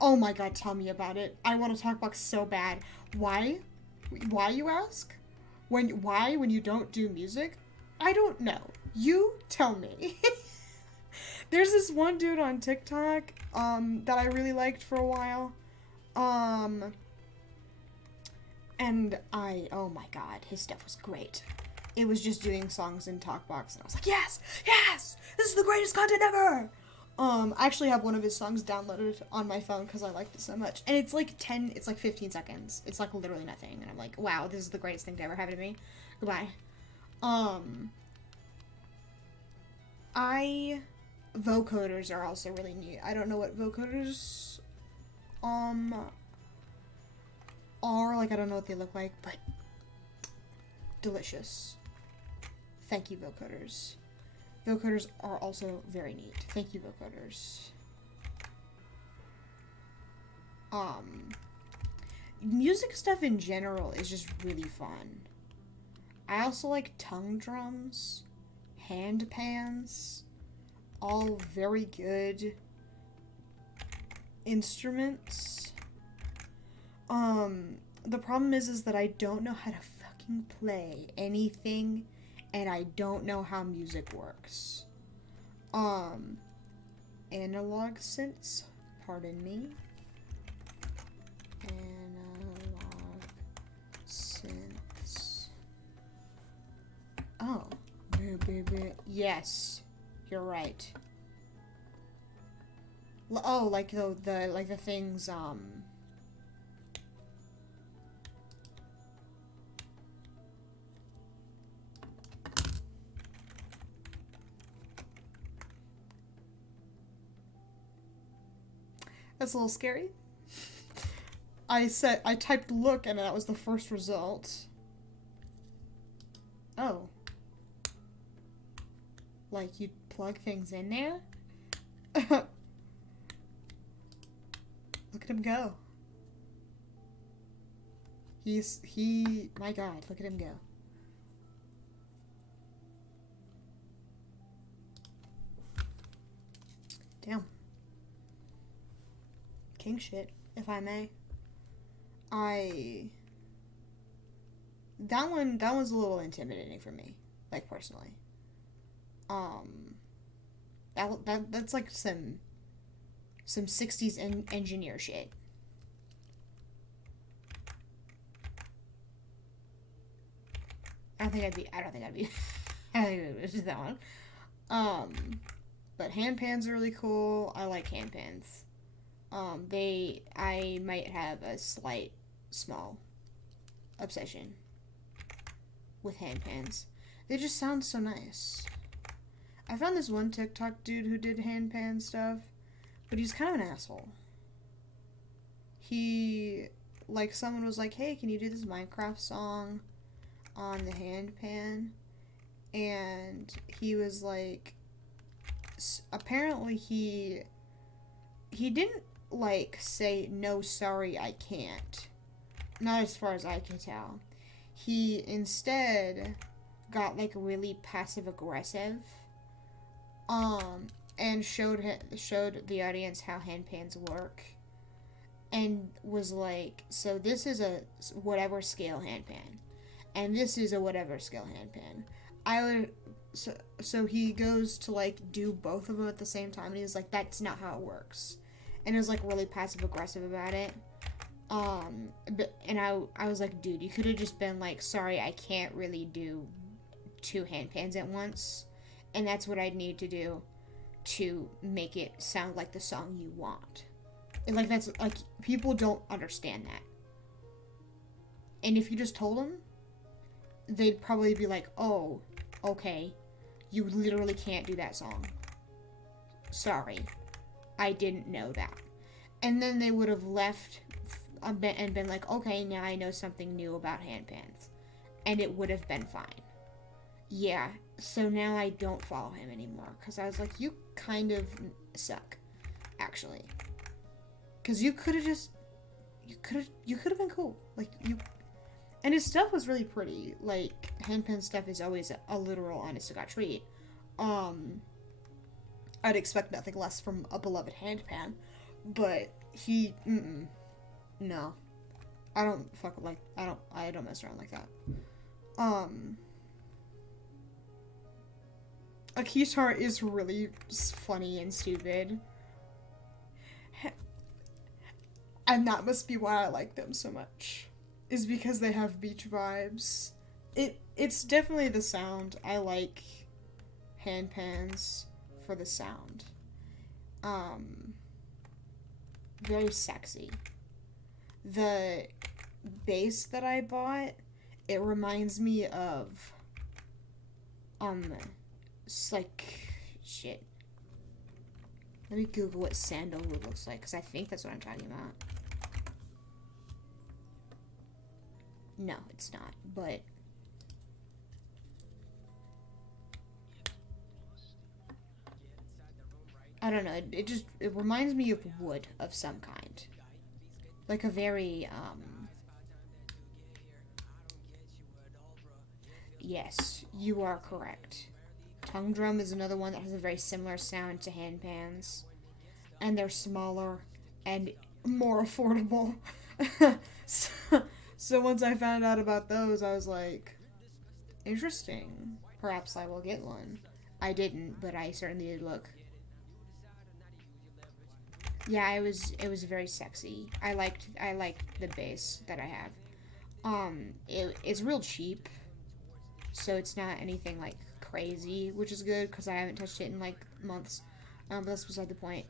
Oh my god, tell me about it. I want a talk box so bad. Why? Why, you ask? Why when you don't do music? I don't know. You tell me. There's this one dude on TikTok, that I really liked for a while. And oh my god, his stuff was great. It was just doing songs in TalkBox, and I was like, yes! Yes! This is the greatest content ever! I actually have one of his songs downloaded on my phone because I liked it so much. And it's 15 seconds. It's literally nothing. And I'm like, wow, this is the greatest thing to ever happen to me. Goodbye. Vocoders are also really neat. I don't know what vocoders, are. I don't know what they look like, but delicious. Thank you, vocoders. Vocoders are also very neat. Thank you, vocoders. Music stuff in general is just really fun. I also like tongue drums, hand pans, all very good instruments. The problem is that I don't know how to fucking play anything, and I don't know how music works. Analog synths, pardon me. Analog synths. Oh. Yes. You're right. Oh, like the things, That's a little scary. I typed look and that was the first result. Oh. Like you plug things in there? Look at him go. My God, look at him go. Damn. King shit, if I may. That one's a little intimidating for me, like personally. That's like some 60s engineer shit. I don't think I'd be I don't think I'd be that one. But hand pans are really cool. I like hand pans. I might have a small obsession with hand pans. They just sound so nice. I found this one TikTok dude who did hand pan stuff, but he's kind of an asshole. Someone was like, hey, can you do this Minecraft song on the hand pan? And he was like, apparently he didn't say, no, sorry, I can't. Not as far as I can tell. He instead got really passive aggressive, and showed the audience how hand pans work, and was like, so this is a whatever scale hand pan, and this is a whatever scale hand pan. So he goes to do both of them at the same time, and he's like, that's not how it works, and it was really passive aggressive about it. And I was like, dude, you could have just been like, sorry, I can't really do 2 hand pans at once, and that's what I'd need to do to make it sound like the song you want. And that's people don't understand that. And if you just told them, they'd probably be like, oh, okay, you literally can't do that song. Sorry, I didn't know that. And then they would have left and been like, okay, now I know something new about hand pans. And it would have been fine. Yeah, so now I don't follow him anymore. Because I was like, you kind of suck, actually. Because you could have been cool. And his stuff was really pretty. Handpan stuff is always a literal honest to God treat. I'd expect nothing less from a beloved handpan. But no. I don't I don't mess around like that. A guitar is really funny and stupid. And that must be why I like them so much. Is because they have beach vibes. It's definitely the sound. I like handpans for the sound. Very sexy. The bass that I bought, it reminds me of shit. Let me Google what sandalwood looks like, because I think that's what I'm talking about. No, it's not, but I don't know, it reminds me of wood of some kind. Like a very, yes, you are correct. Tongue drum is another one that has a very similar sound to handpans. And they're smaller and more affordable. So once I found out about those, I was like, interesting. Perhaps I will get one. I didn't, but I certainly did look. Yeah, it was very sexy. I liked the base that I have. It's real cheap, so it's not anything like crazy, which is good because I haven't touched it in like months. But that's beside the point.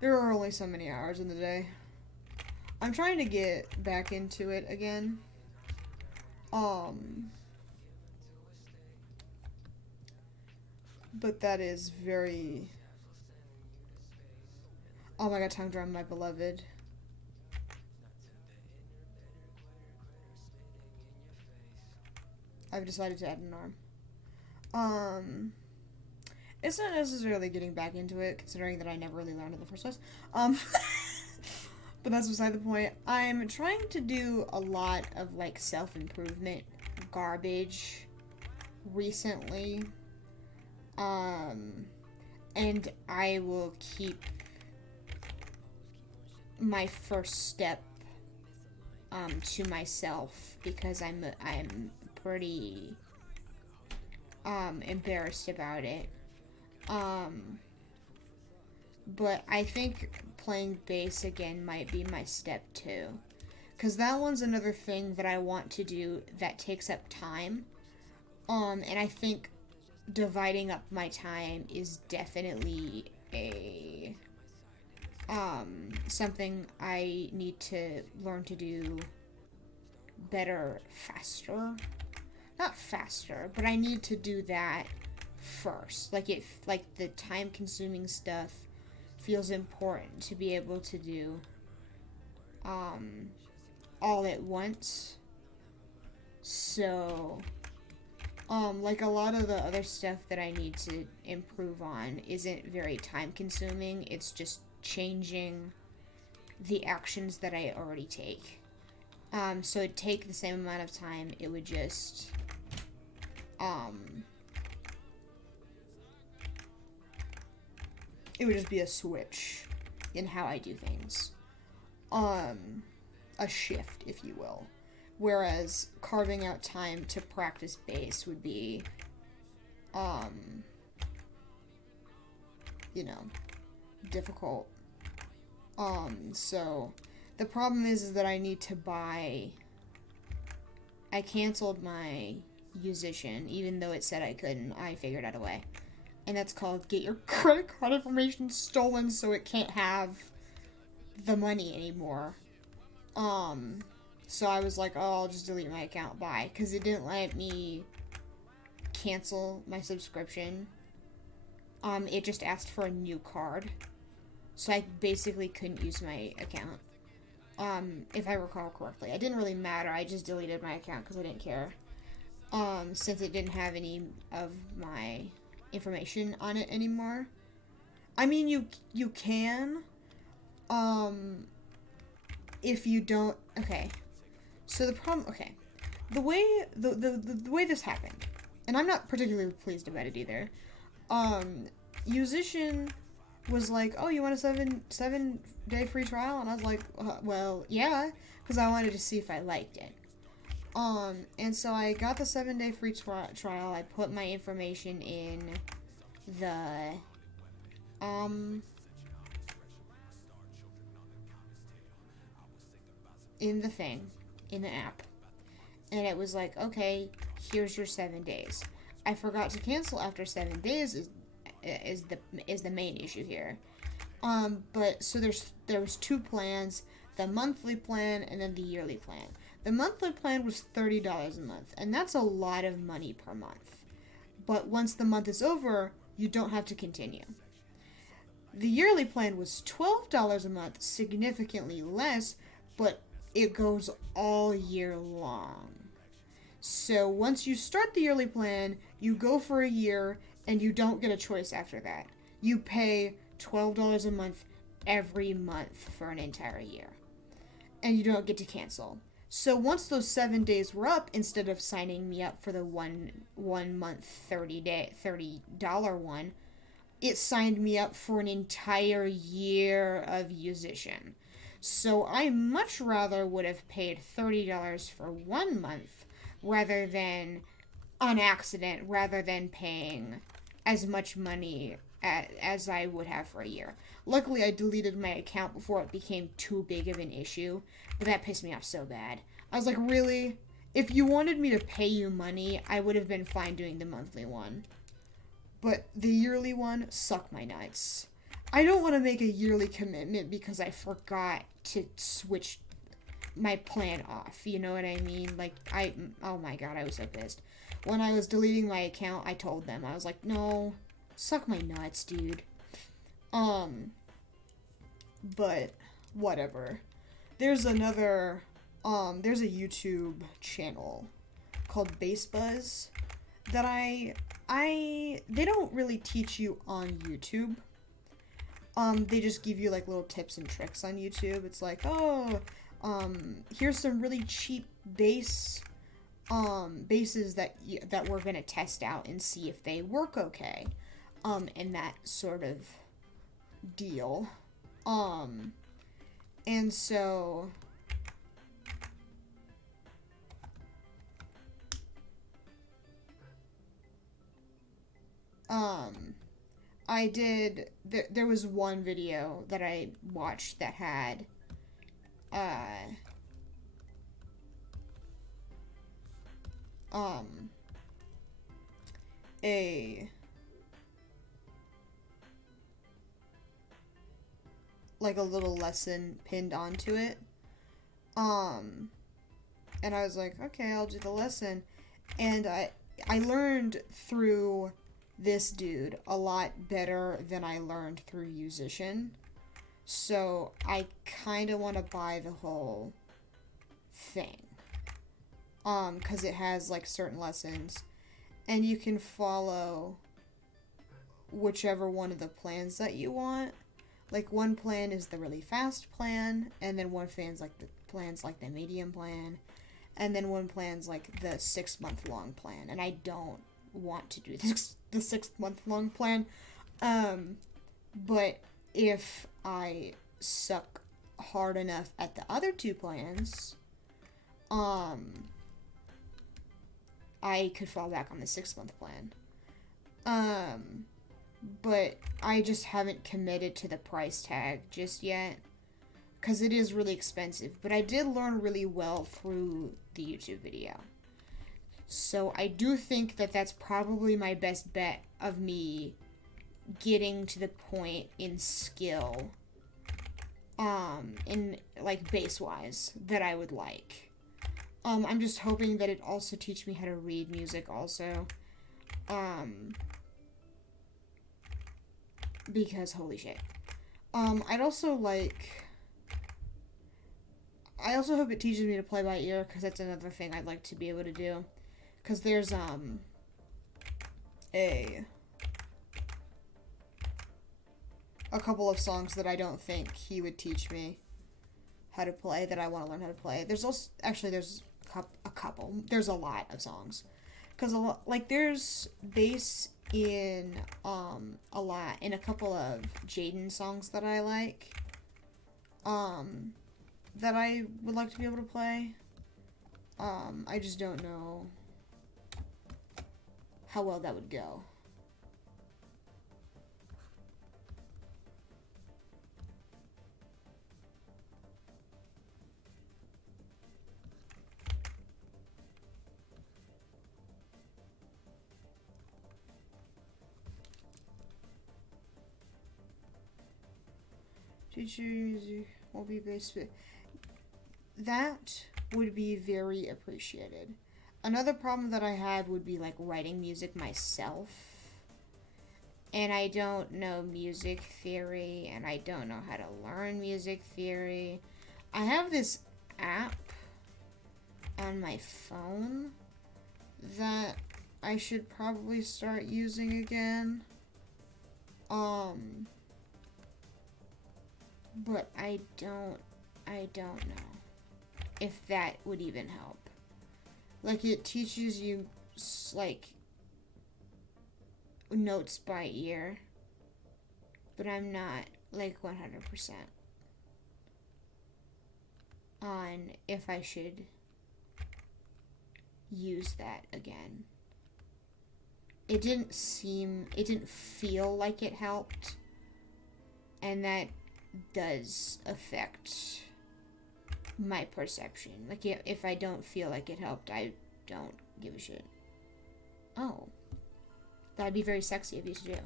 There are only so many hours in the day. I'm trying to get back into it again. But that is very... Oh my god, tongue drum, my beloved. I've decided to add an arm. It's not necessarily getting back into it, considering that I never really learned in the first place. But that's beside the point. I'm trying to do a lot of, like, self-improvement garbage recently. And I will keep my first step, to myself, because I'm pretty, embarrassed about it. But I think playing bass again might be my step 2. Because that one's another thing that I want to do that takes up time. And I think dividing up my time is definitely a, something I need to learn to do better faster. Not faster, but I need to do that first. Like, the time-consuming stuff feels important to be able to do all at once. So, like, a lot of the other stuff that I need to improve on isn't very time-consuming. It's just changing the actions that I already take. So it'd take the same amount of time. It would just, it would just be a switch in how I do things. A shift, if you will. Whereas carving out time to practice bass would be, you know, difficult. So the problem is that I need to buy... I canceled my Musician, even though it said I couldn't. I figured out a way. And that's called get your credit card information stolen so it can't have the money anymore. So I was like, oh, I'll just delete my account, bye. Because it didn't let me cancel my subscription. It just asked for a new card. So I basically couldn't use my account. If I recall correctly. It didn't really matter, I just deleted my account because I didn't care. Since it didn't have any of my information on it anymore. I mean, you can, if you don't, okay. So the problem, okay. The way this happened, and I'm not particularly pleased about it either. Musician was like, oh, you want a 7-day free trial? And I was like, well, yeah, because I wanted to see if I liked it. And so I got the 7-day free trial. I put my information in the, in the app. And it was like, okay, here's your 7 days. I forgot to cancel after 7 days is the main issue here. But so there was 2 plans, the monthly plan and then the yearly plan. The monthly plan was $30 a month, and that's a lot of money per month. But once the month is over, you don't have to continue. The yearly plan was $12 a month, significantly less, but it goes all year long. So once you start the yearly plan, you go for a year, and you don't get a choice after that. You pay $12 a month every month for an entire year. And you don't get to cancel. So once those 7 days were up, instead of signing me up for the one month $30 one, it signed me up for an entire year of Musician. So I much rather would have paid $30 for 1 month rather than on accident rather than paying as much money as I would have for a year. Luckily, I deleted my account before it became too big of an issue, but that pissed me off so bad. I was like, really? If you wanted me to pay you money, I would have been fine doing the monthly one. But the yearly one, suck my nuts. I don't want to make a yearly commitment because I forgot to switch my plan off. You know what I mean? Like, oh my god, I was so pissed. When I was deleting my account, I told them. I was like, no, suck my nuts, dude. But, whatever. There's another, there's a YouTube channel called Bass Buzz that they don't really teach you on YouTube. They just give you, like, little tips and tricks on YouTube. It's like, oh, here's some really cheap basses that we're gonna test out and see if they work okay. And that sort of deal. And so I did, there was one video that I watched that had, a little lesson pinned onto it. And I was like, okay, I'll do the lesson. And I learned through this dude a lot better than I learned through Musician. So I kind of want to buy the whole thing. Because it has, like, certain lessons. And you can follow whichever one of the plans that you want. Like, one plan is the really fast plan, and then one plan's like the medium plan, and then one plan's like the 6-month long plan. And I don't want to do the 6-month long plan. But if I suck hard enough at the other two plans, I could fall back on the 6-month plan. But I just haven't committed to the price tag just yet, because it is really expensive. But I did learn really well through the YouTube video. So I do think that that's probably my best bet of me getting to the point in skill, in, like, bass-wise, that I would like. I'm just hoping that it also teach me how to read music also. Because holy shit. I also hope it teaches me to play by ear, because that's another thing I'd like to be able to do. Because there's, a couple of songs that I don't think he would teach me how to play, that I want to learn how to play. There's also, actually, there's a couple. There's a lot of songs. Because, there's bass in, in a couple of Jaden songs that I like, that I would like to be able to play. I just don't know how well that would go. Teacher music will be based. That would be very appreciated. Another problem that I have would be, like, writing music myself. And I don't know music theory, and I don't know how to learn music theory. I have this app on my phone that I should probably start using again. But I don't know if that would even help. Like, it teaches you, like, notes by ear, but I'm not, like, 100% on if I should use that again. it didn't feel like it helped. And that does affect my perception. Like, if I don't feel like it helped, I don't give a shit. Oh. That'd be very sexy of you to do.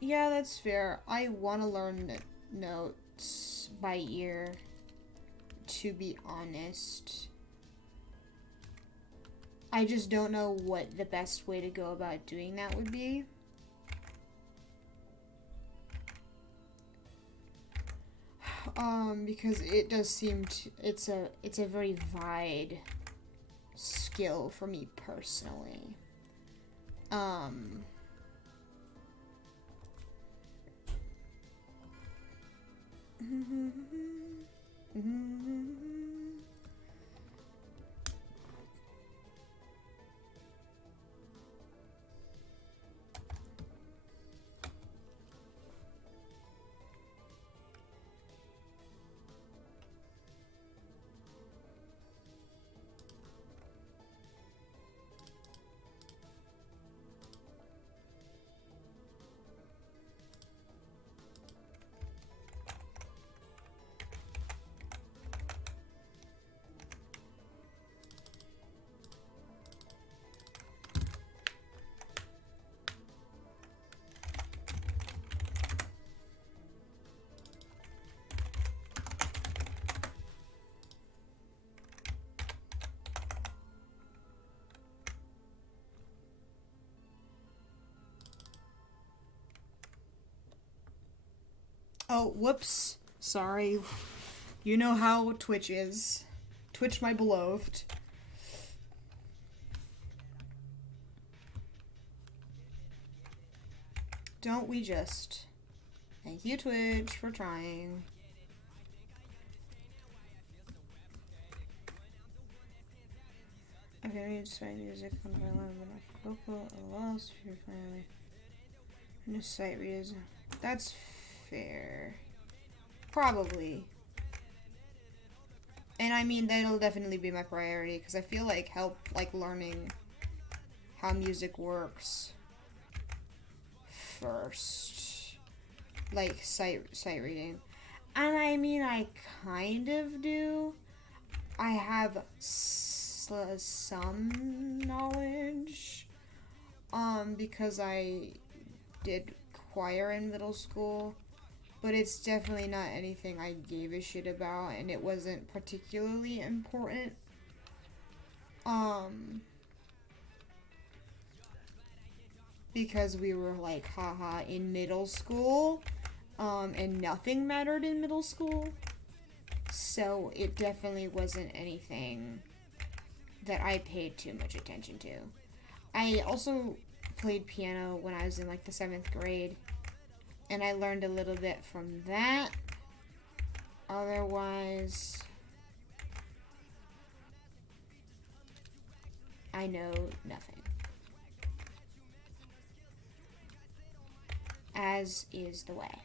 Yeah, that's fair. I want to learn notes by ear, to be honest. I just don't know what the best way to go about doing that would be. Because it does seem it's a very wide skill for me personally. Oh, whoops. Sorry. You know how Twitch is. Twitch, my beloved. Don't we just? Thank you, Twitch, for trying. Okay, I need to cite music on my line, but not vocal, a loss, if you're finally. And just sight readers. That's fair. Probably. And I mean, that'll definitely be my priority, because I feel like learning how music works first. Like, sight reading. And I mean, I kind of do. I have some knowledge. Because I did choir in middle school. But it's definitely not anything I gave a shit about, and it wasn't particularly important. Because we were like, haha, in middle school, and nothing mattered in middle school. So it definitely wasn't anything that I paid too much attention to. I also played piano when I was in like the 7th grade. And I learned a little bit from that. Otherwise, I know nothing. As is the way.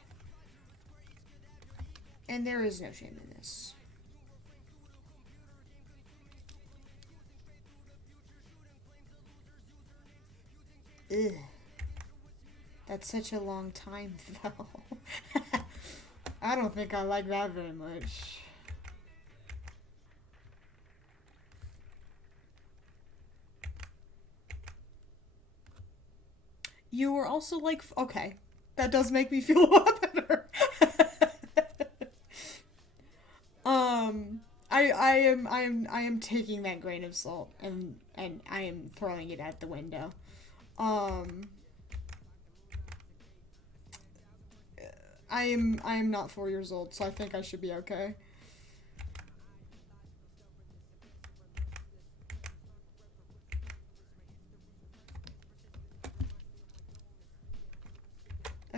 And there is no shame in this. Ugh. That's such a long time, though. I don't think I like that very much. You were also like, okay, that does make me feel a lot better. I am taking that grain of salt and I am throwing it at the window. I am not 4 years old, so I think I should be okay.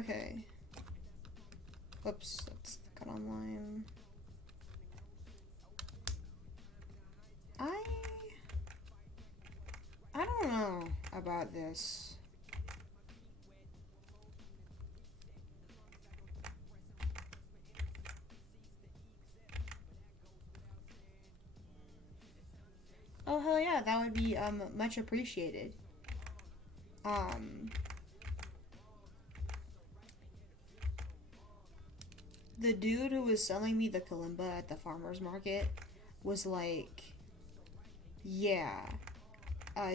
Okay. Whoops, that's cut online. I don't know about this. Oh hell yeah, that would be much appreciated. The dude who was selling me the kalimba at the farmer's market was like, yeah,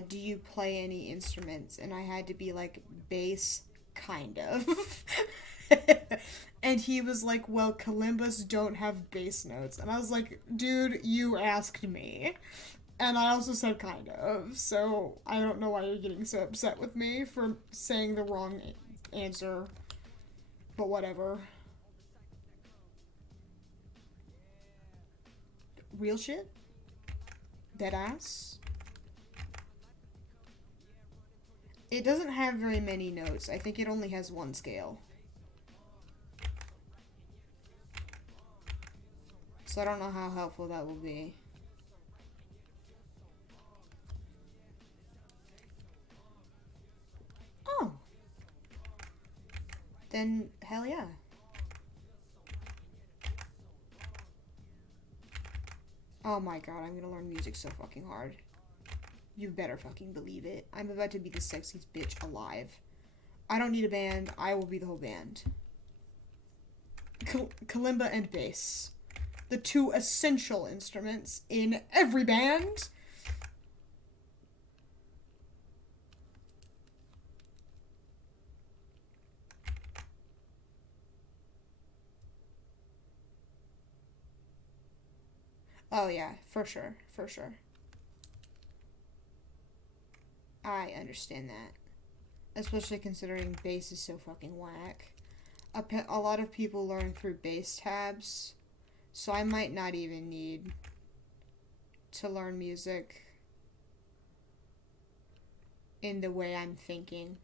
do you play any instruments? And I had to be like, bass, kind of. And he was like, well, kalimbas don't have bass notes. And I was like, dude, you asked me. And I also said kind of, so I don't know why you're getting so upset with me for saying the wrong answer. But whatever. Real shit? Deadass? It doesn't have very many notes. I think it only has one scale. So I don't know how helpful that will be. Oh. Then, hell yeah. Oh my god, I'm gonna learn music so fucking hard. You better fucking believe it. I'm about to be the sexiest bitch alive. I don't need a band. I will be the whole band. Kalimba and bass. The two essential instruments in every band. Oh yeah, for sure, for sure. I understand that. Especially considering bass is so fucking whack. A lot of people learn through bass tabs, so I might not even need to learn music in the way I'm thinking.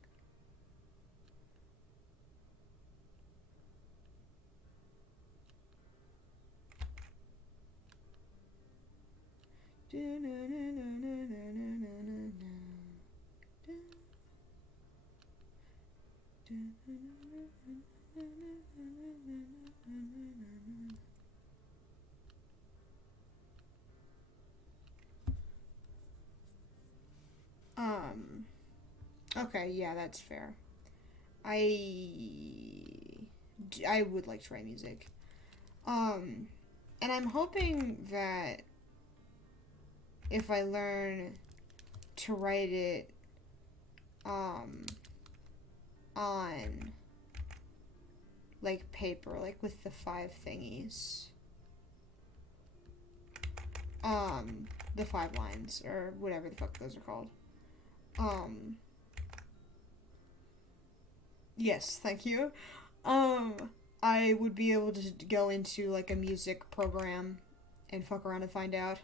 Okay, yeah, that's fair. I would like to write music. And I'm hoping that if I learn to write it, on, like, paper, like, with the 5 thingies. The 5 lines, or whatever the fuck those are called. Yes, thank you. I would be able to go into, like, a music program and fuck around and find out.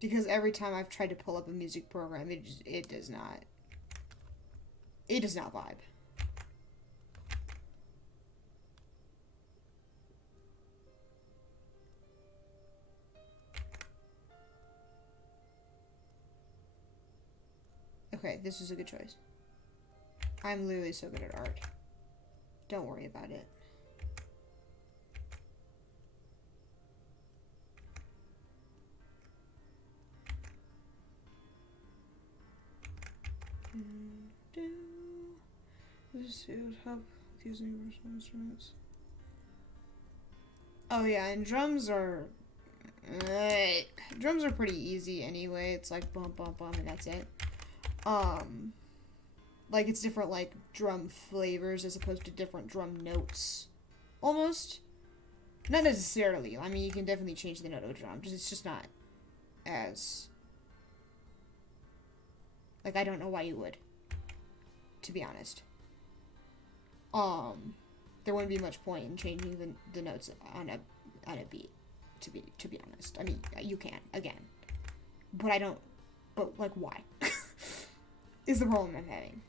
Because every time I've tried to pull up a music program, it does not vibe. Okay, this is a good choice. I'm literally so good at art. Don't worry about it. This would help with using universal instruments. Oh yeah, and drums are pretty easy anyway. It's like bump bump bump and that's it. Like it's different like drum flavors as opposed to different drum notes. Almost. Not necessarily. I mean, you can definitely change the note of a drum. It's just not as like I don't know why you would. To be honest. There wouldn't be much point in changing the notes on a beat. To be honest, I mean you can again, but I don't. But like, why? Is the problem I'm having?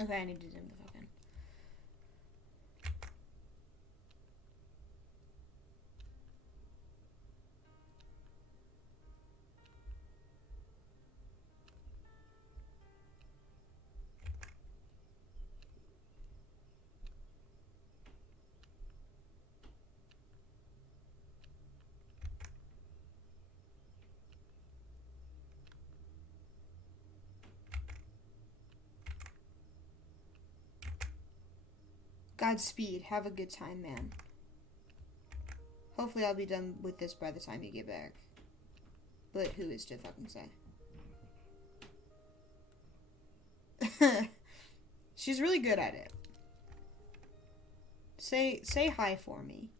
Okay, I need to dim the fucking. Godspeed. Have a good time, man. Hopefully I'll be done with this by the time you get back. But who is to fucking say? She's really good at it. Say hi for me.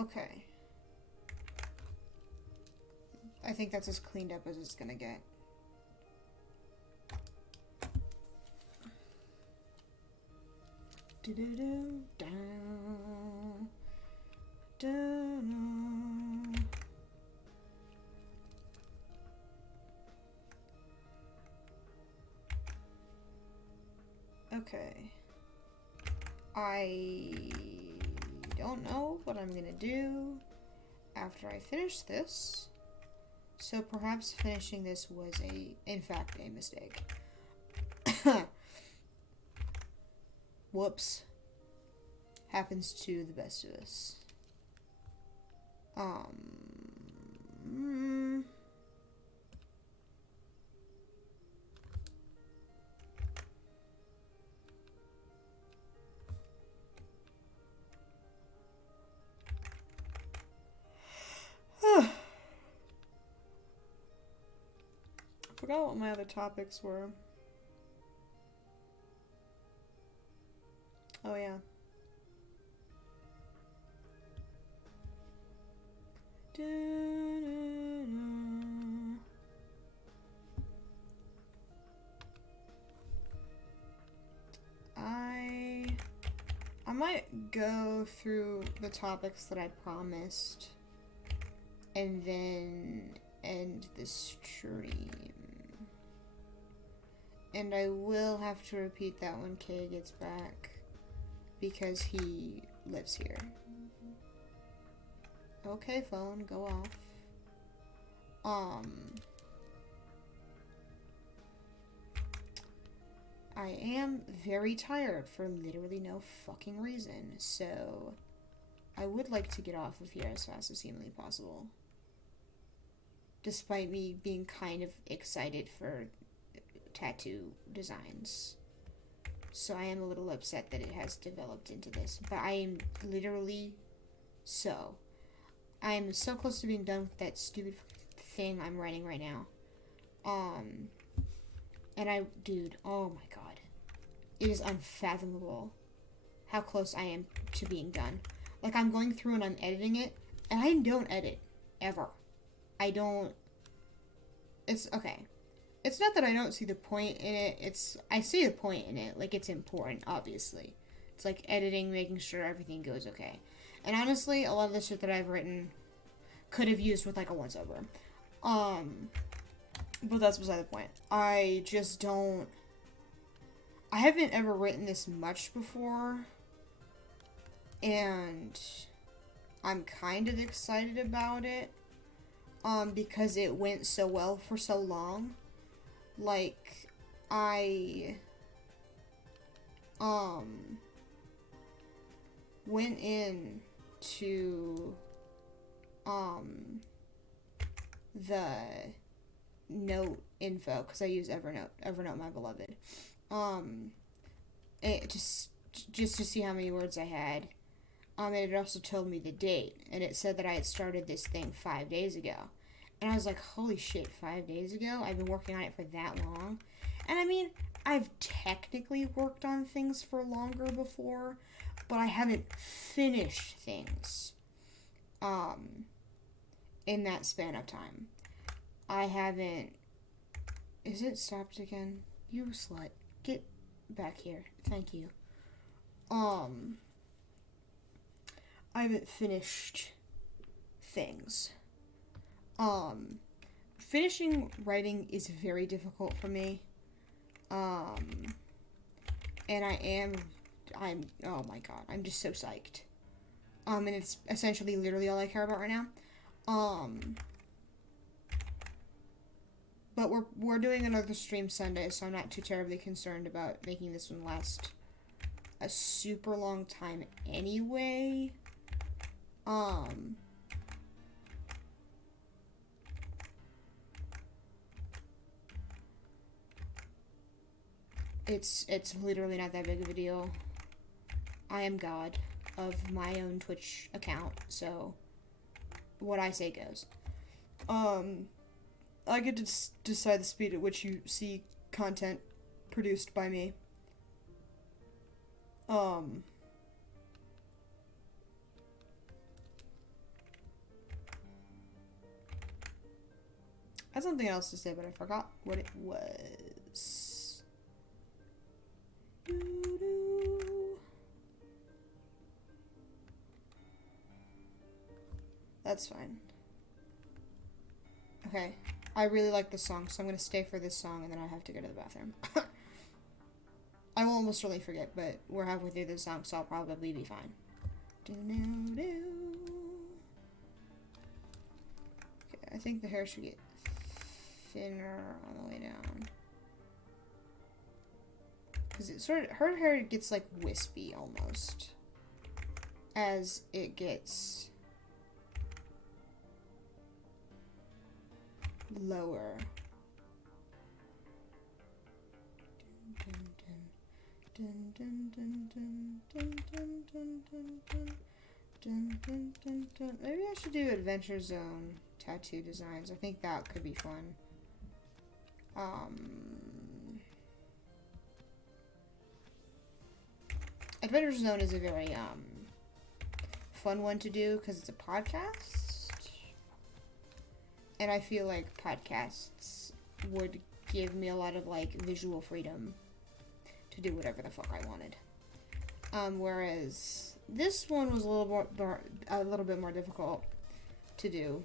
Okay. I think that's as cleaned up as it's gonna get. Do-do-do, down, down. Okay. I don't know what I'm gonna do after I finish this. So perhaps finishing this was in fact a mistake. Whoops. Happens to the best of us. I forgot what my other topics were. Oh yeah. I might go through the topics that I promised and then end the stream. And I will have to repeat that when Kay gets back because he lives here. Okay, phone, go off. I am very tired for literally no fucking reason, so I would like to get off of here as fast as humanly possible. Despite me being kind of excited for tattoo designs. So I am a little upset that it has developed into this, but I am literally I am so close to being done with that stupid thing I'm writing right now. And dude, oh my god. It is unfathomable how close I am to being done. Like, I'm going through and I'm editing it, and I don't edit, ever. It's, okay. It's not that I don't see the point in it, I see the point in it, like, it's important, obviously. It's like editing, making sure everything goes okay. And honestly, a lot of the shit that I've written could have used with, like, a once-over. But that's beside the point. I haven't ever written this much before, and I'm kind of excited about it, because it went so well for so long. Like, I, went in to, the note info, because I use Evernote, my beloved. It just to see how many words I had. And it also told me the date, and it said that I had started this thing 5 days ago. And I was like, holy shit, 5 days ago? I've been working on it for that long? And I mean, I've technically worked on things for longer before, but I haven't finished things, in that span of time. I haven't... Is it stopped again? You slut. Get back here. Thank you. I haven't finished things. Finishing writing is very difficult for me. And I'm, oh my god, I'm just so psyched. And it's essentially literally all I care about right now. But we're doing another stream Sunday, so I'm not too terribly concerned about making this one last a super long time anyway. It's literally not that big of a deal. I am God of my own Twitch account, so what I say goes. I get to decide the speed at which you see content produced by me. I had something else to say, but I forgot what it was. That's fine. Okay. I really like this song, so I'm gonna stay for this song, and then I have to go to the bathroom. I will almost really forget, but we're halfway through this song, so I'll probably be fine. Okay, I think the hair should get thinner on the way down. Because it sort of, her hair gets like wispy almost as it gets lower. Maybe I should do Adventure Zone tattoo designs. I think that could be fun. Adventure Zone is a very fun one to do because it's a podcast, and I feel like podcasts would give me a lot of like visual freedom to do whatever the fuck I wanted. Whereas this one was a little bit more difficult to do.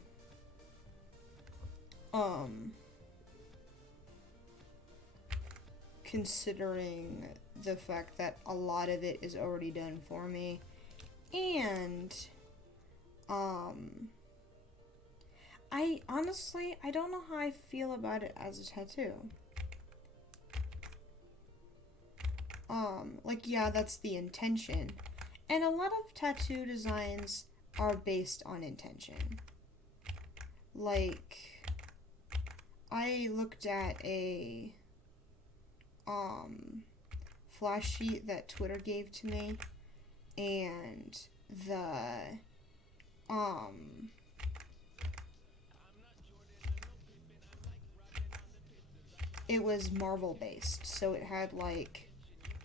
Considering the fact that a lot of it is already done for me, and I honestly don't know how I feel about it as a tattoo. Like, yeah, that's the intention. And a lot of tattoo designs are based on intention. Like, I looked at a, flash sheet that Twitter gave to me, and it was Marvel based, so it had like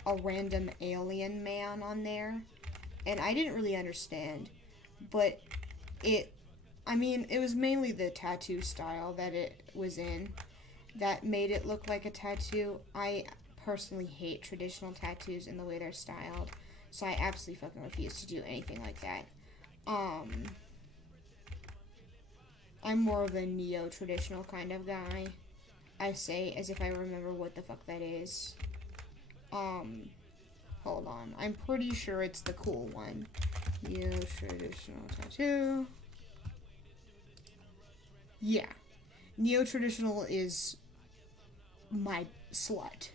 a random alien man on there, and I didn't really understand, but it was mainly the tattoo style that it was in that made it look like a tattoo. I personally hate traditional tattoos and the way they're styled, so I absolutely fucking refuse to do anything like that. I'm more of a neo-traditional kind of guy. I say as if I remember what the fuck that is. Hold on. I'm pretty sure it's the cool one. Neo-traditional tattoo. Yeah. Neo-traditional is my slut.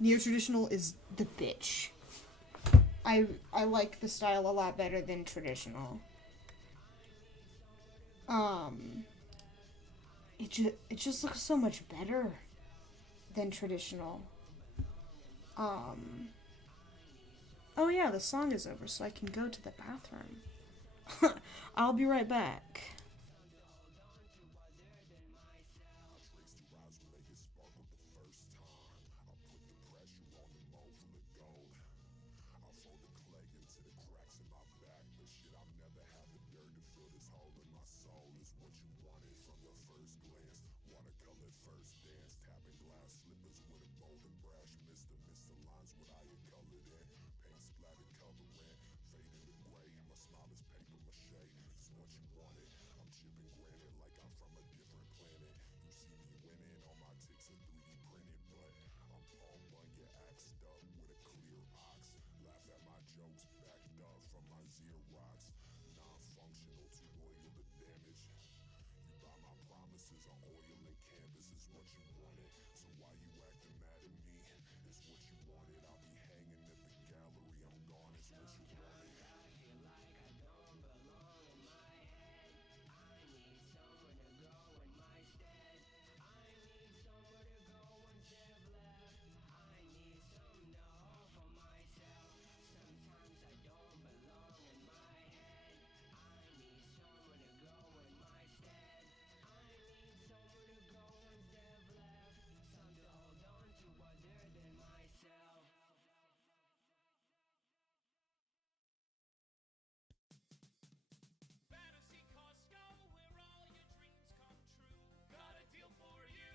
Neo-traditional is the bitch. I like the style a lot better than traditional. It just looks so much better than traditional. Oh yeah, the song is over, so I can go to the bathroom. I'll be right back. Wanna color first dance, tapping glass slippers with a bold and brash mister. Mister lines what I had colored in. Paint splattered covering, fading to gray. My smile is paper mache. It's what you wanted. I'm chipping granite like I'm from a different planet. You see me winning, all my ticks are 3D printed, but I'm Paul Bunyan axed up with a clear ox. Laugh at my jokes, backed up from my Xerox. Non-functional, too loyal to damage. You buy my promises on oil and canvas is what you wanted. So why you acting mad at me? It's what you wanted. I'll be hanging at the gallery. I'm gone. It's what you wanted. I feel like I don't belong in my head. I need somewhere to go in my stead. I need somewhere to go when Zev left. I need something to hold for myself. Sometimes I don't belong in my head. I need somewhere to go in my stead. I need somewhere to go when Zev left. Something to hold on to other than myself. Fantasy Costco, where all your dreams come true. Got a deal for you.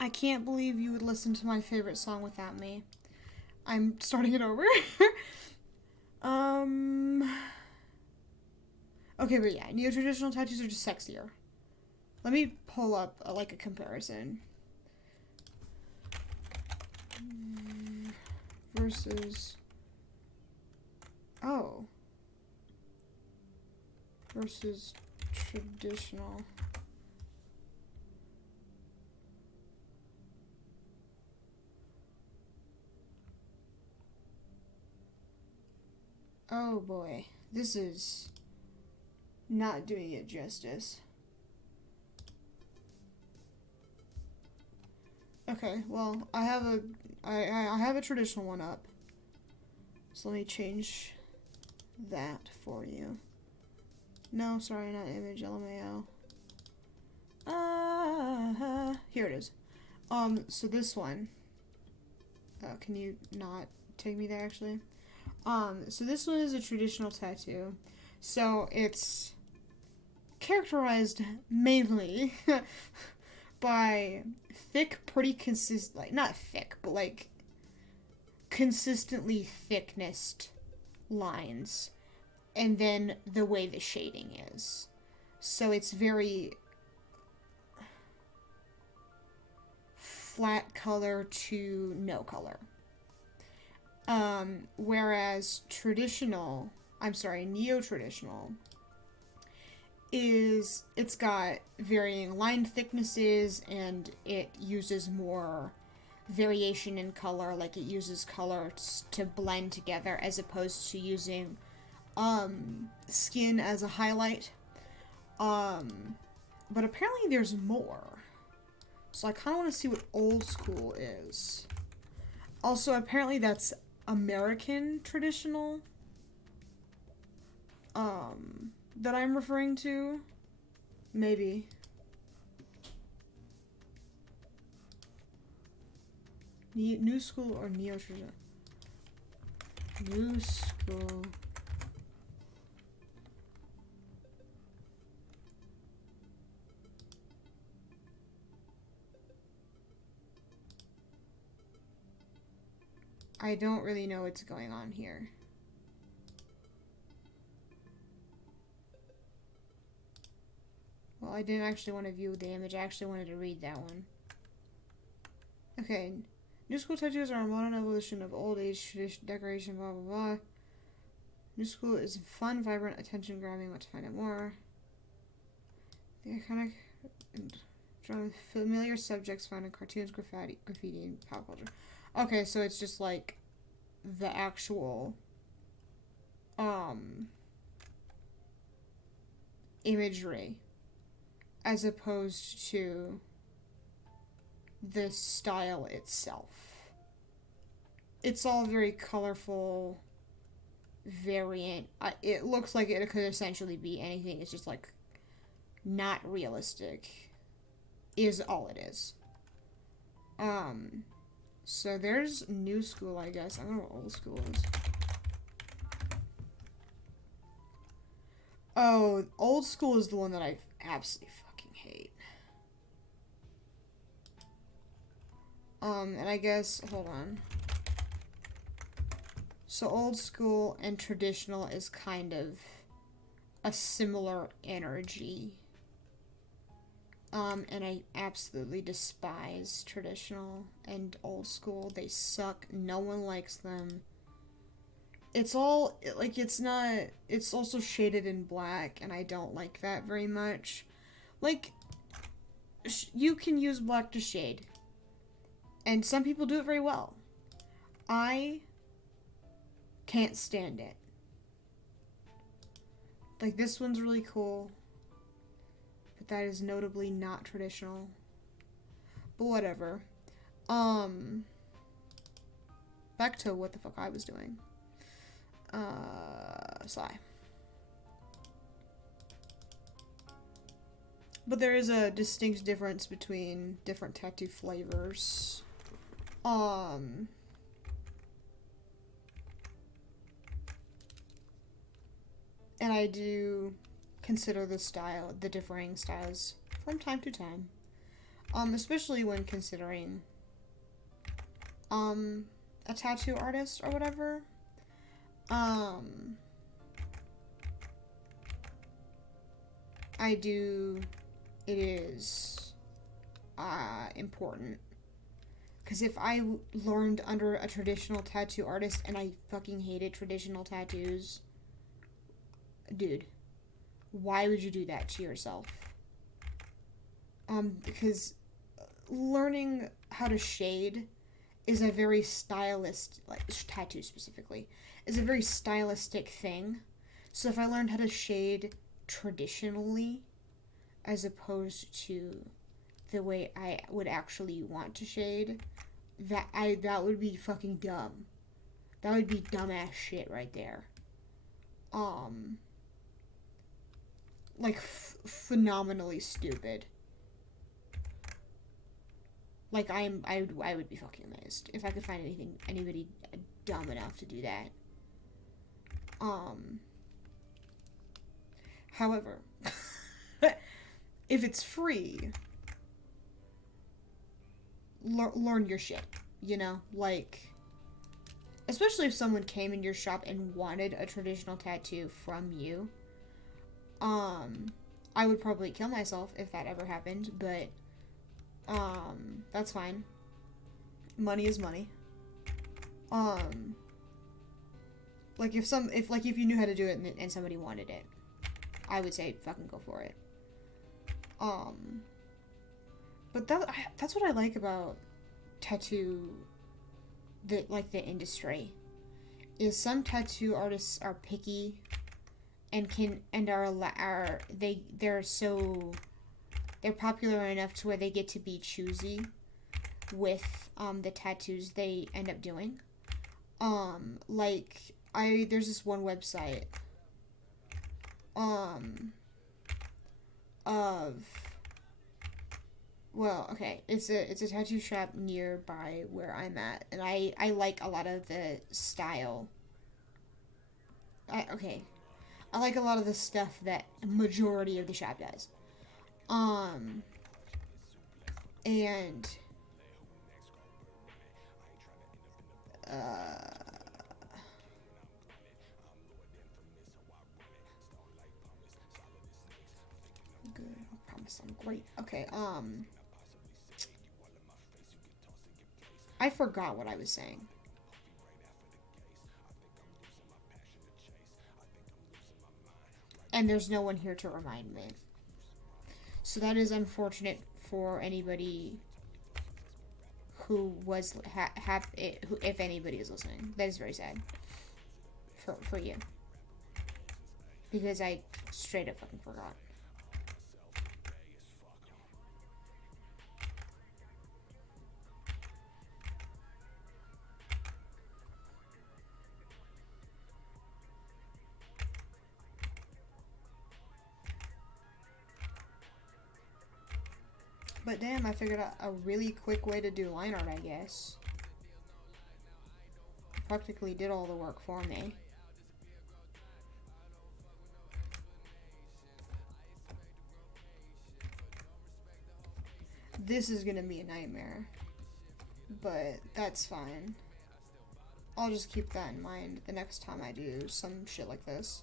I can't believe you would listen to my favorite song without me. I'm starting it over. Okay, but yeah, neo-traditional tattoos are just sexier. Let me pull up a comparison. Versus... Oh. Versus traditional. Oh boy, this is not doing it justice. Okay, well, I have a traditional one up. So let me change that for you. No, sorry, not image, LMAO. Here it is. So this one. Can you not take me there, actually? So this one is a traditional tattoo. So it's characterized mainly by thick, pretty consistent, like, not thick, but like consistently thicknessed lines. And then the way the shading is. So it's very flat color to no color. Whereas neo-traditional it's got varying line thicknesses, and it uses more variation in color, like it uses colors to blend together as opposed to using skin as a highlight. But apparently there's more. So I kind of want to see what old school is. Also, apparently that's American traditional that I'm referring to. Maybe. New school or neo-traditional? New school. I don't really know what's going on here. Well, I didn't actually want to view the image. I actually wanted to read that one. Okay. New school tattoos are a modern evolution of old age tradition, decoration, blah, blah, blah. New school is fun, vibrant, attention-grabbing. Want to find out more? The iconic and drawn with familiar subjects found in cartoons, graffiti, and pop culture. Okay, so it's just like the actual imagery as opposed to the style itself. It's all very colorful, variant. It looks like it could essentially be anything. It's just like not realistic is all it is. So there's new school, I guess. I don't know what old school is. Oh, old school is the one that I absolutely fucking hate. And I guess, hold on. So old school and traditional is kind of a similar energy. And I absolutely despise traditional and old school. They suck. No one likes them. It's all, like, it's not, it's also shaded in black, and I don't like that very much. Like, you can use black to shade. And some people do it very well. I can't stand it. Like, this one's really cool. But that is notably not traditional. But whatever. Back to what the fuck I was doing. Sigh. But there is a distinct difference between different tattoo flavors. And I do consider the differing styles from time to time. Especially when considering, a tattoo artist or whatever. It is, important. Because if I learned under a traditional tattoo artist and I fucking hated traditional tattoos, dude, why would you do that to yourself? Because learning how to shade is a very tattoo specifically, is a very stylistic thing. So if I learned how to shade traditionally, as opposed to the way I would actually want to shade, that would be fucking dumb. That would be dumbass shit right there. Like, phenomenally stupid. Like, I would be fucking amazed if I could find anybody dumb enough to do that. However, if it's free, learn your shit, you know? Like, especially if someone came in your shop and wanted a traditional tattoo from you. I would probably kill myself if that ever happened, but, that's fine. money is money. Like if you knew how to do it and somebody wanted it, I would say fucking go for it. But that's what I like about tattoo, the industry, is some tattoo artists are picky and they're popular enough to where they get to be choosy with the tattoos they end up doing. There's this one website it's a tattoo shop nearby where I'm at, and I like a lot of the style. I like a lot of the stuff that a majority of the shop does. And good, I promise I'm great. Okay, I forgot what I was saying. And there's no one here to remind me. So that is unfortunate for anybody who was if anybody is listening. That is very sad for you, because I straight up fucking forgot. But damn, I figured out a really quick way to do line art, I guess. Practically did all the work for me. This is gonna be a nightmare, but that's fine. I'll just keep that in mind the next time I do some shit like this.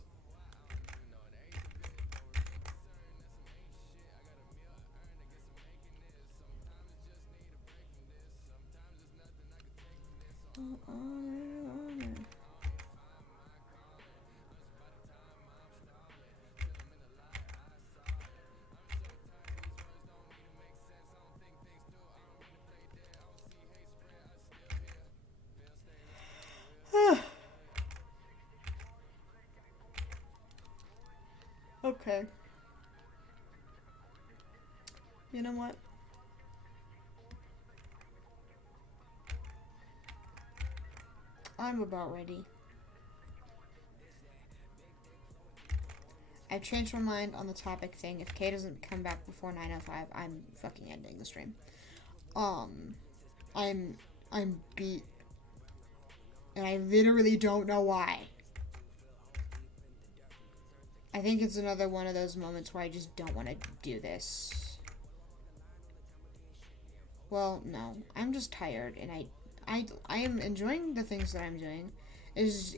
Okay. You know what? I'm about ready. I've changed my mind on the topic thing. If Kay doesn't come back before 9:05, I'm fucking ending the stream. I'm beat. And I literally don't know why. I think it's another one of those moments where I just don't want to do this. Well, no. I'm just tired, and I am enjoying the things that I'm doing. It's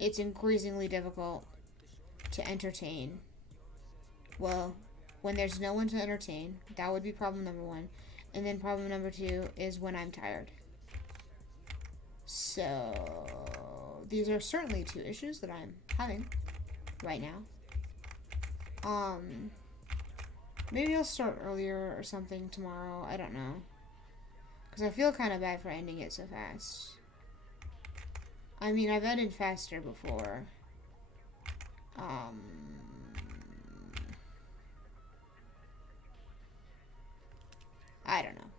increasingly difficult to entertain. Well, when there's no one to entertain, that would be problem number one. And then problem number two is when I'm tired. So, these are certainly two issues that I'm having right now. Maybe I'll start earlier or something tomorrow. I don't know. Because I feel kind of bad for ending it so fast. I mean, I've ended faster before. I don't know.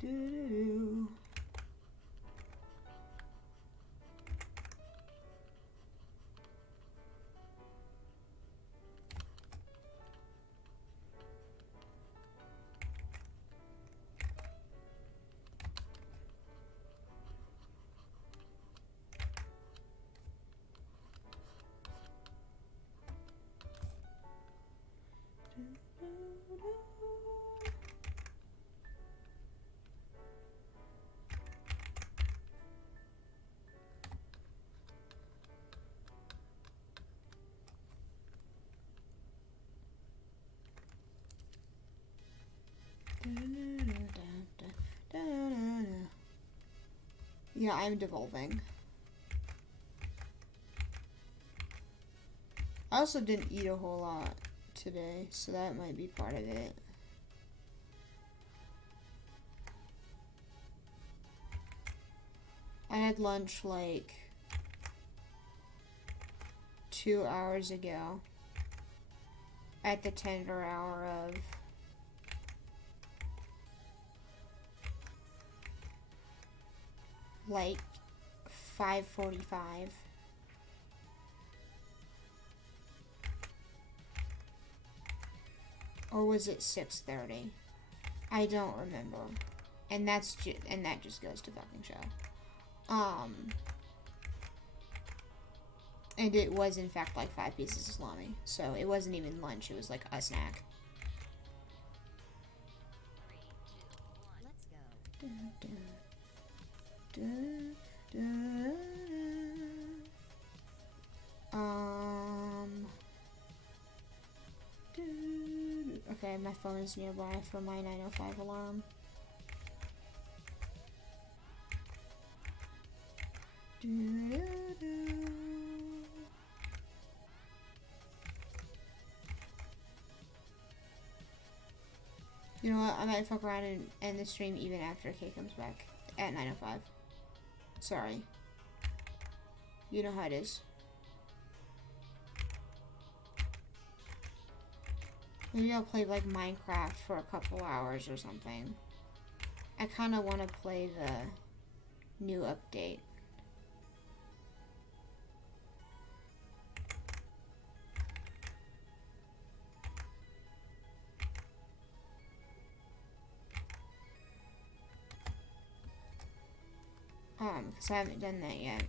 Okay. Do-do-do. Yeah, I'm devolving. I also didn't eat a whole lot today, so that might be part of it. I had lunch like 2 hours ago at the tender hour of like 5:45. Or was it 6:30? I don't remember. And that just goes to fucking show. And it was in fact like 5 pieces of salami. So it wasn't even lunch, it was like a snack. Let's go. Dun, dun, dun, dun. Okay, my phone is nearby for my 9:05 alarm. You know what? I might fuck around and end the stream even after Kay comes back at 9:05. Sorry. You know how it is. Maybe I'll play like Minecraft for a couple hours or something. I kind of want to play the new update. Because I haven't done that yet.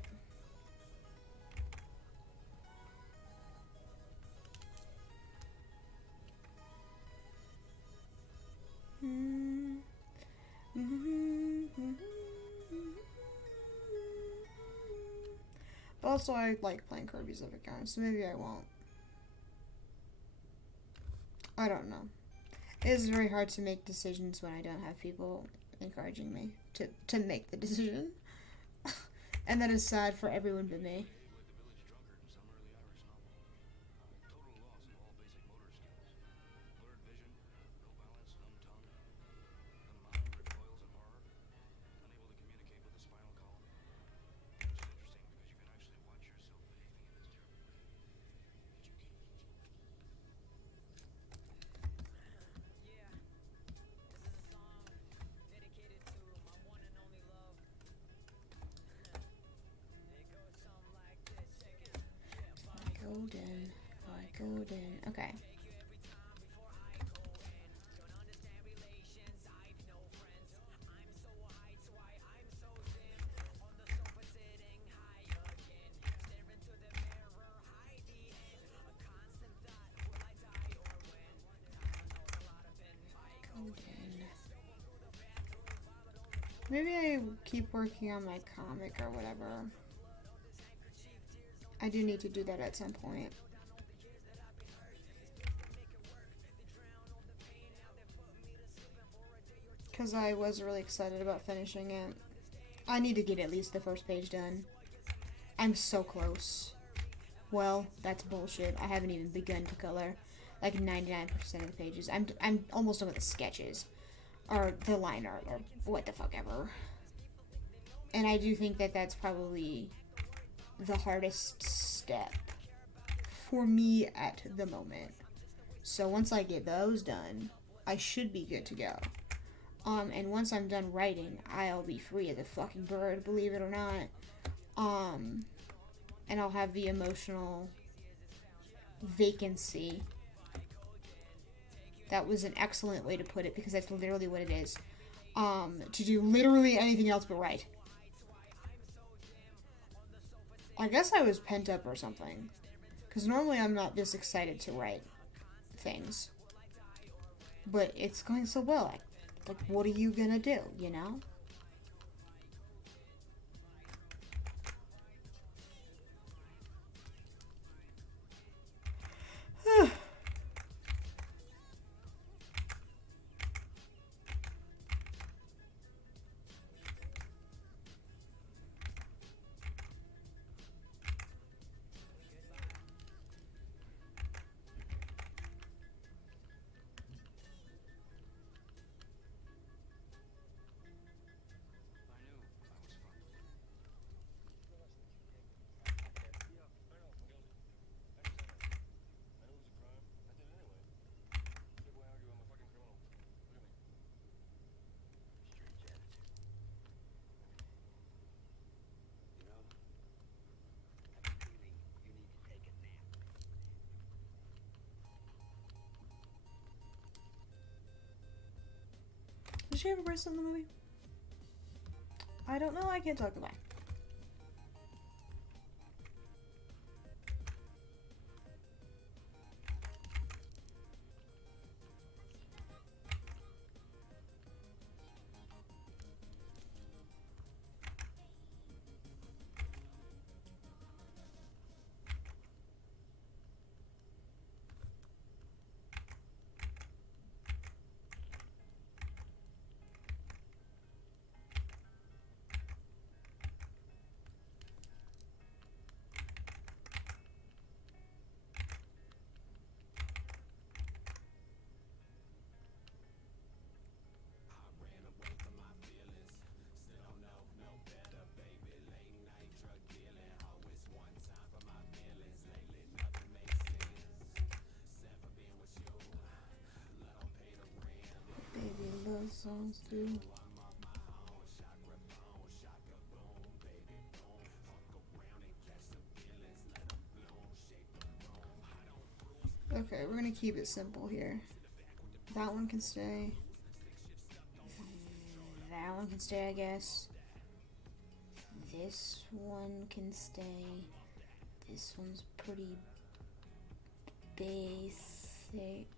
But also, I like playing Kirby's Epic Yarn, so maybe I won't. I don't know. It is very hard to make decisions when I don't have people encouraging me to make the decision. And that is sad for everyone but me. Golden. Okay. Maybe I keep working on my comic or whatever. I do need to do that at some point. Because I was really excited about finishing it. I need to get at least the first page done. I'm so close. Well, that's bullshit. I haven't even begun to color like 99% of the pages. I'm almost done with the sketches. Or the line art, or what the fuck ever. And I do think that that's probably the hardest step for me at the moment. So once I get those done, I should be good to go. And once I'm done writing, I'll be free as a fucking bird, believe it or not. And I'll have the emotional vacancy. That was an excellent way to put it, because that's literally what it is. To do literally anything else but write. I guess I was pent up or something. Because normally I'm not this excited to write things. But it's going so well. Like, what are you gonna do, you know? Does she have a bracelet in the movie? I don't know, I can't talk about it. Baby love songs too. Okay, we're gonna keep it simple here. That one can stay. That one can stay, I guess. This one can stay. This one's pretty basic.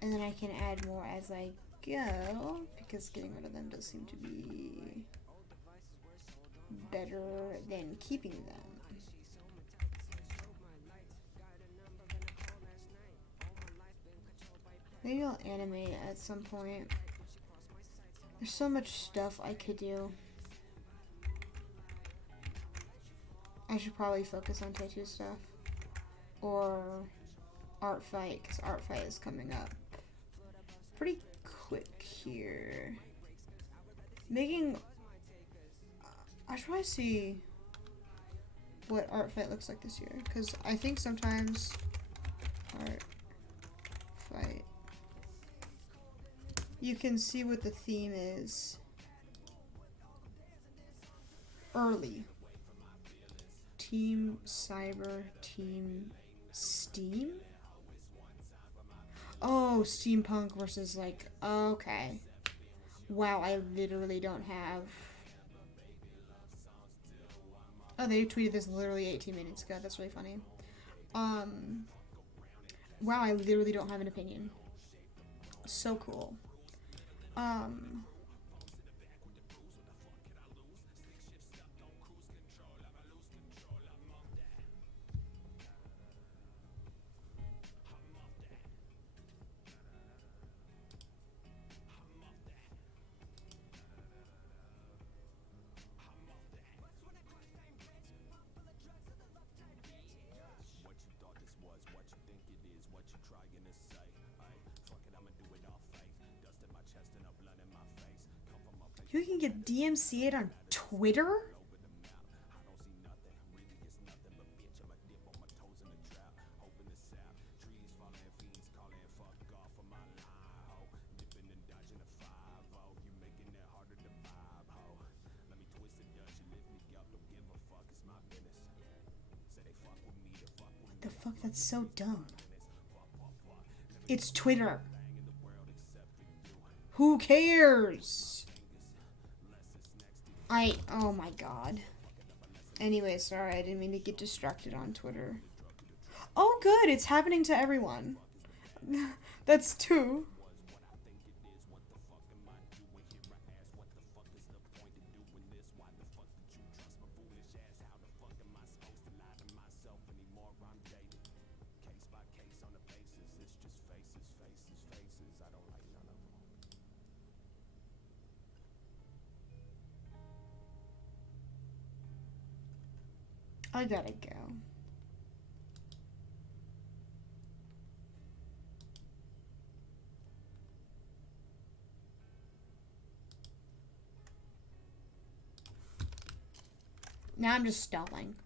And then I can add more as I go, because getting rid of them does seem to be better than keeping them. Maybe I'll animate at some point. There's so much stuff I could do. I should probably focus on tattoo stuff. Or art fight, because art fight is coming up pretty quick here. Making... I should probably see what art fight looks like this year, because I think sometimes art fight, you can see what the theme is early. Team Cyber, Team Steam? Oh, steampunk versus like, okay. Wow, I literally don't have... Oh, they tweeted this literally 18 minutes ago. That's really funny. Wow, I literally don't have an opinion. So cool. You can get DMCA'd on Twitter? It's so dumb. It's Twitter. Who cares? Oh my god. Anyway, sorry, I didn't mean to get distracted on Twitter. Oh good, it's happening to everyone. That's two. I gotta go. Now I'm just stalling.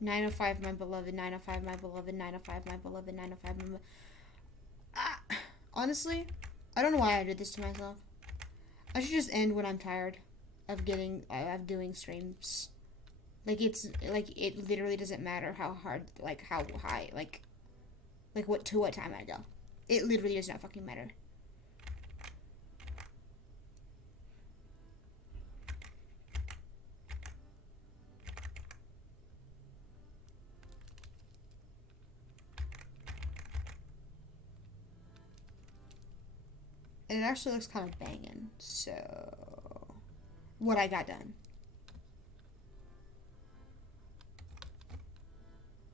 905, my beloved, 905, my beloved, 905, my beloved, 905, my beloved. Honestly, I don't know why I did this to myself. I should just end when I'm tired of doing streams. Like, it literally doesn't matter how hard, like, how high, like what time I go. It literally does not fucking matter. And it actually looks kind of banging, so what I got done.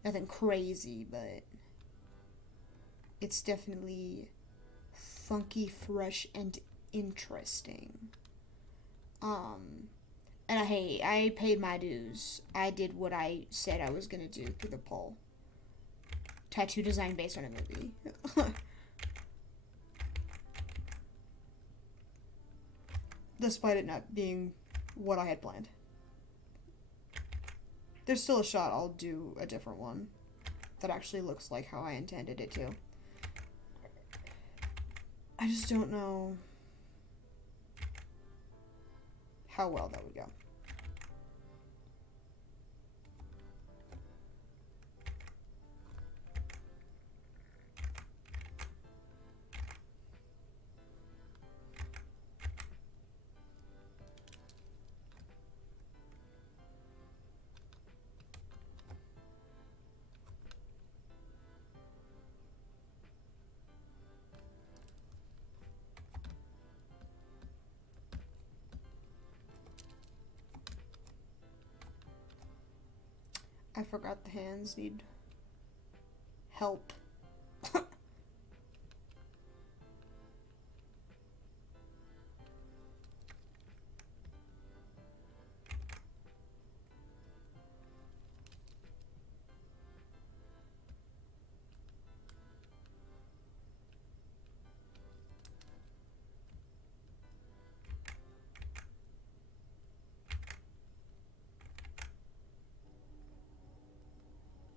Nothing crazy, but it's definitely funky, fresh, and interesting. And I paid my dues. I did what I said I was gonna do through the poll. Tattoo design based on a movie. Despite it not being what I had planned. There's still a shot I'll do a different one that actually looks like how I intended it to. I just don't know how well that would go. I forgot the hands need help.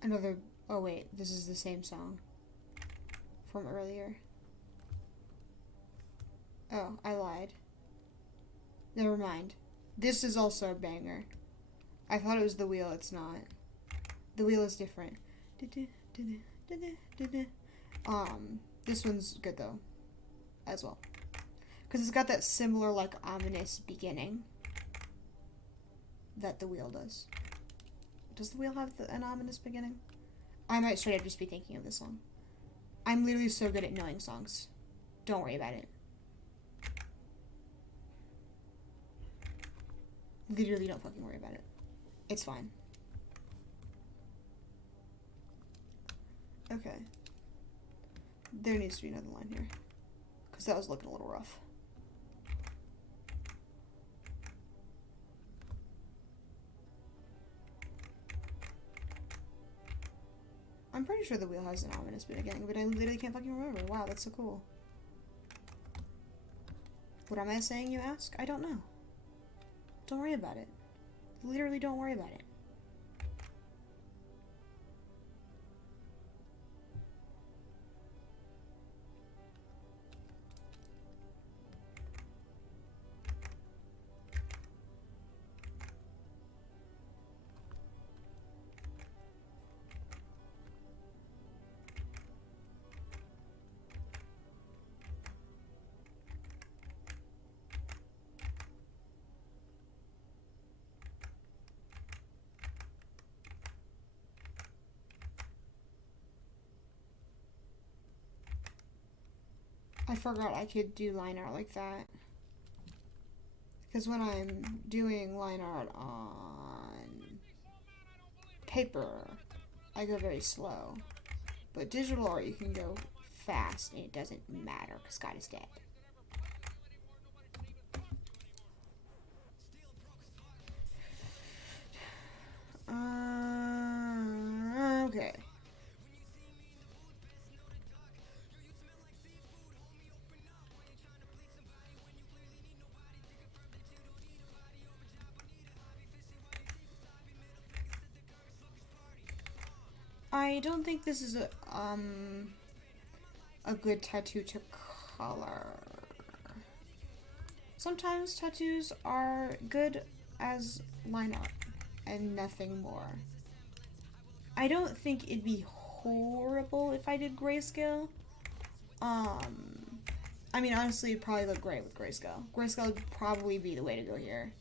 Another. Oh wait, this is the same song from earlier. Oh, I lied. Never mind. This is also a banger. I thought it was the wheel, it's not. The wheel is different. This one's good though, as well. Because it's got that similar, like, ominous beginning that the wheel does. Does the wheel have an ominous beginning? I might straight up just be thinking of this song. I'm literally so good at knowing songs. Don't worry about it. Literally don't fucking worry about it. It's fine. Okay. There needs to be another line here. Because that was looking a little rough. I'm pretty sure the wheel has an ominous beginning, but I literally can't fucking remember. Wow, that's so cool. What am I saying, you ask? I don't know. Don't worry about it. Literally don't worry about it. I forgot I could do line art like that. Because when I'm doing line art on paper, I go very slow. But digital art, you can go fast, and it doesn't matter, because God is dead. Okay. I don't think this is a good tattoo to color. Sometimes tattoos are good as line art and nothing more. I don't think it'd be horrible if I did grayscale. I mean, honestly, it'd probably look great with grayscale. Grayscale would probably be the way to go here.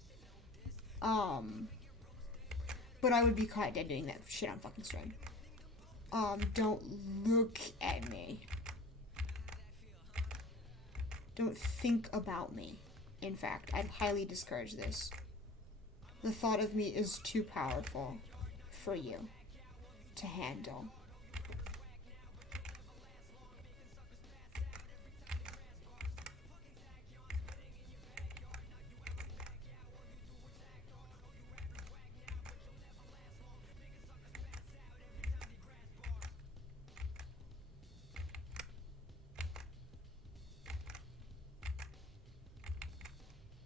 But I would be caught dead doing that shit on fucking stream. Don't look at me. Don't think about me. In fact, I'd highly discourage this. The thought of me is too powerful for you to handle.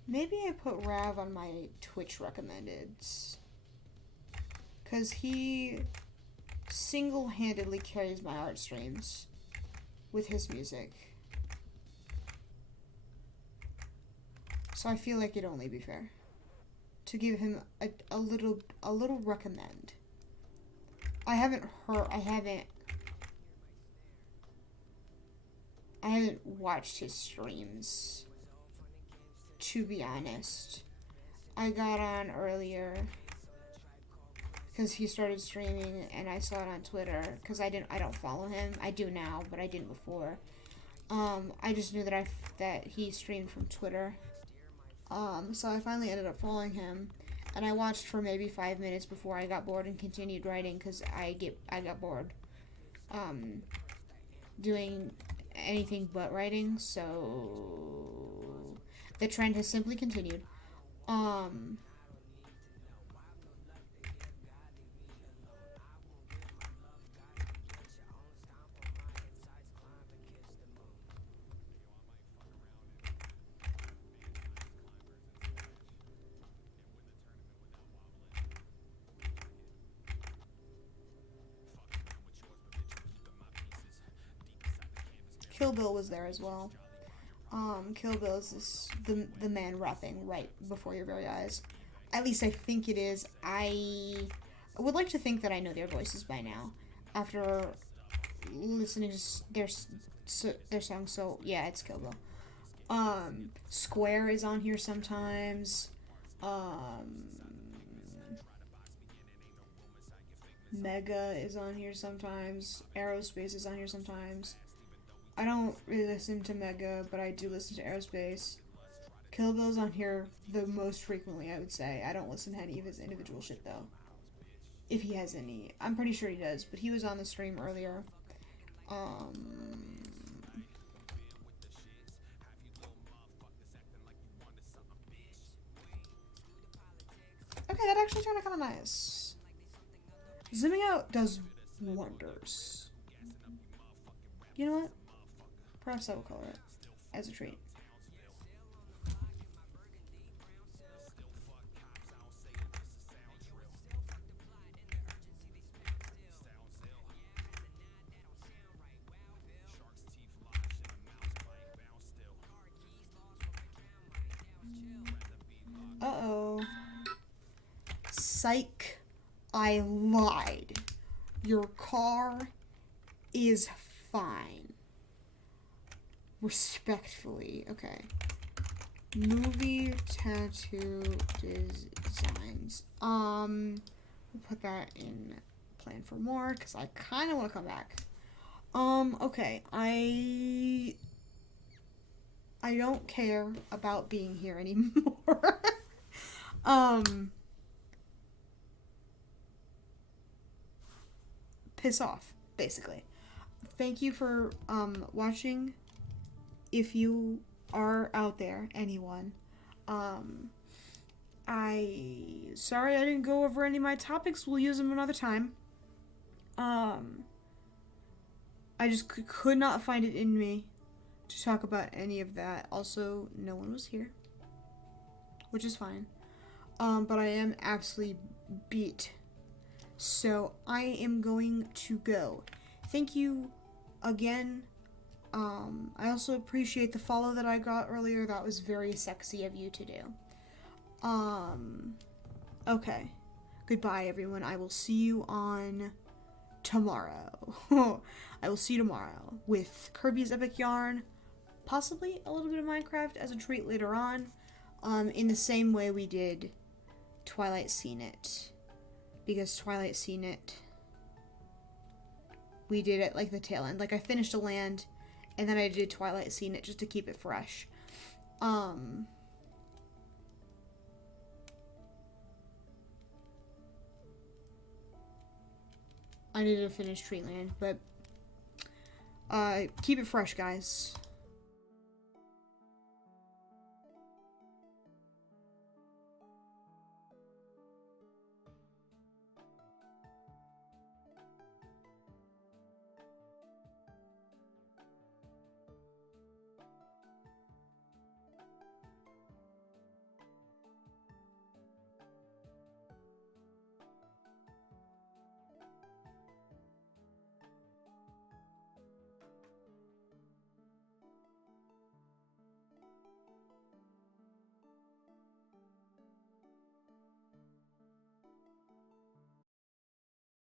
Maybe I put Rav on my Twitch recommendeds. Because he single-handedly carries my art streams with his music. So I feel like it'd only be fair to give him a little recommend. I haven't watched his streams, to be honest. I got on earlier because he started streaming and I saw it on Twitter because I don't follow him. I do now, but I didn't before. I just knew that he streamed from Twitter. So I finally ended up following him, and I watched for maybe 5 minutes before I got bored and continued writing because I got bored doing anything but writing. So the trend has simply continued. Kill Bill was there as well. Kill Bill is the man rapping right before your very eyes. At least I think it is. I would like to think that I know their voices by now after listening to their songs. So yeah, it's Kill Bill. Square is on here sometimes. Mega is on here sometimes. Aerospace is on here sometimes. I don't really listen to Mega, but I do listen to Aerospace. Kill Bill's on here the most frequently, I would say. I don't listen to any of his individual shit, though. If he has any. I'm pretty sure he does, but he was on the stream earlier. Okay, that actually turned out kind of nice. Zooming out does wonders. You know what? Perhaps I will color it as a treat. Uh-oh. Psych. I lied. Your car is fine. Respectfully. Okay. Movie tattoo designs. We'll put that in plan for more because I kind of want to come back. Okay. I don't care about being here anymore. Piss off, basically. Thank you for watching. If you are out there, anyone, sorry I didn't go over any of my topics. We'll use them another time. I just could not find it in me to talk about any of that. Also, no one was here, which is fine. But I am absolutely beat. So I am going to go. Thank you again. I also appreciate the follow that I got earlier. That was very sexy of you to do. Okay. Goodbye, everyone. I will see you on tomorrow. I will see you tomorrow with Kirby's Epic Yarn, possibly a little bit of Minecraft as a treat later on, in the same way we did Twilight Scene-It. Because Twilight Scene-It, we did it like the tail end. Like, I finished a land, and then I did Twilight Scene-It just to keep it fresh. I needed to finish Treeland, but keep it fresh, guys.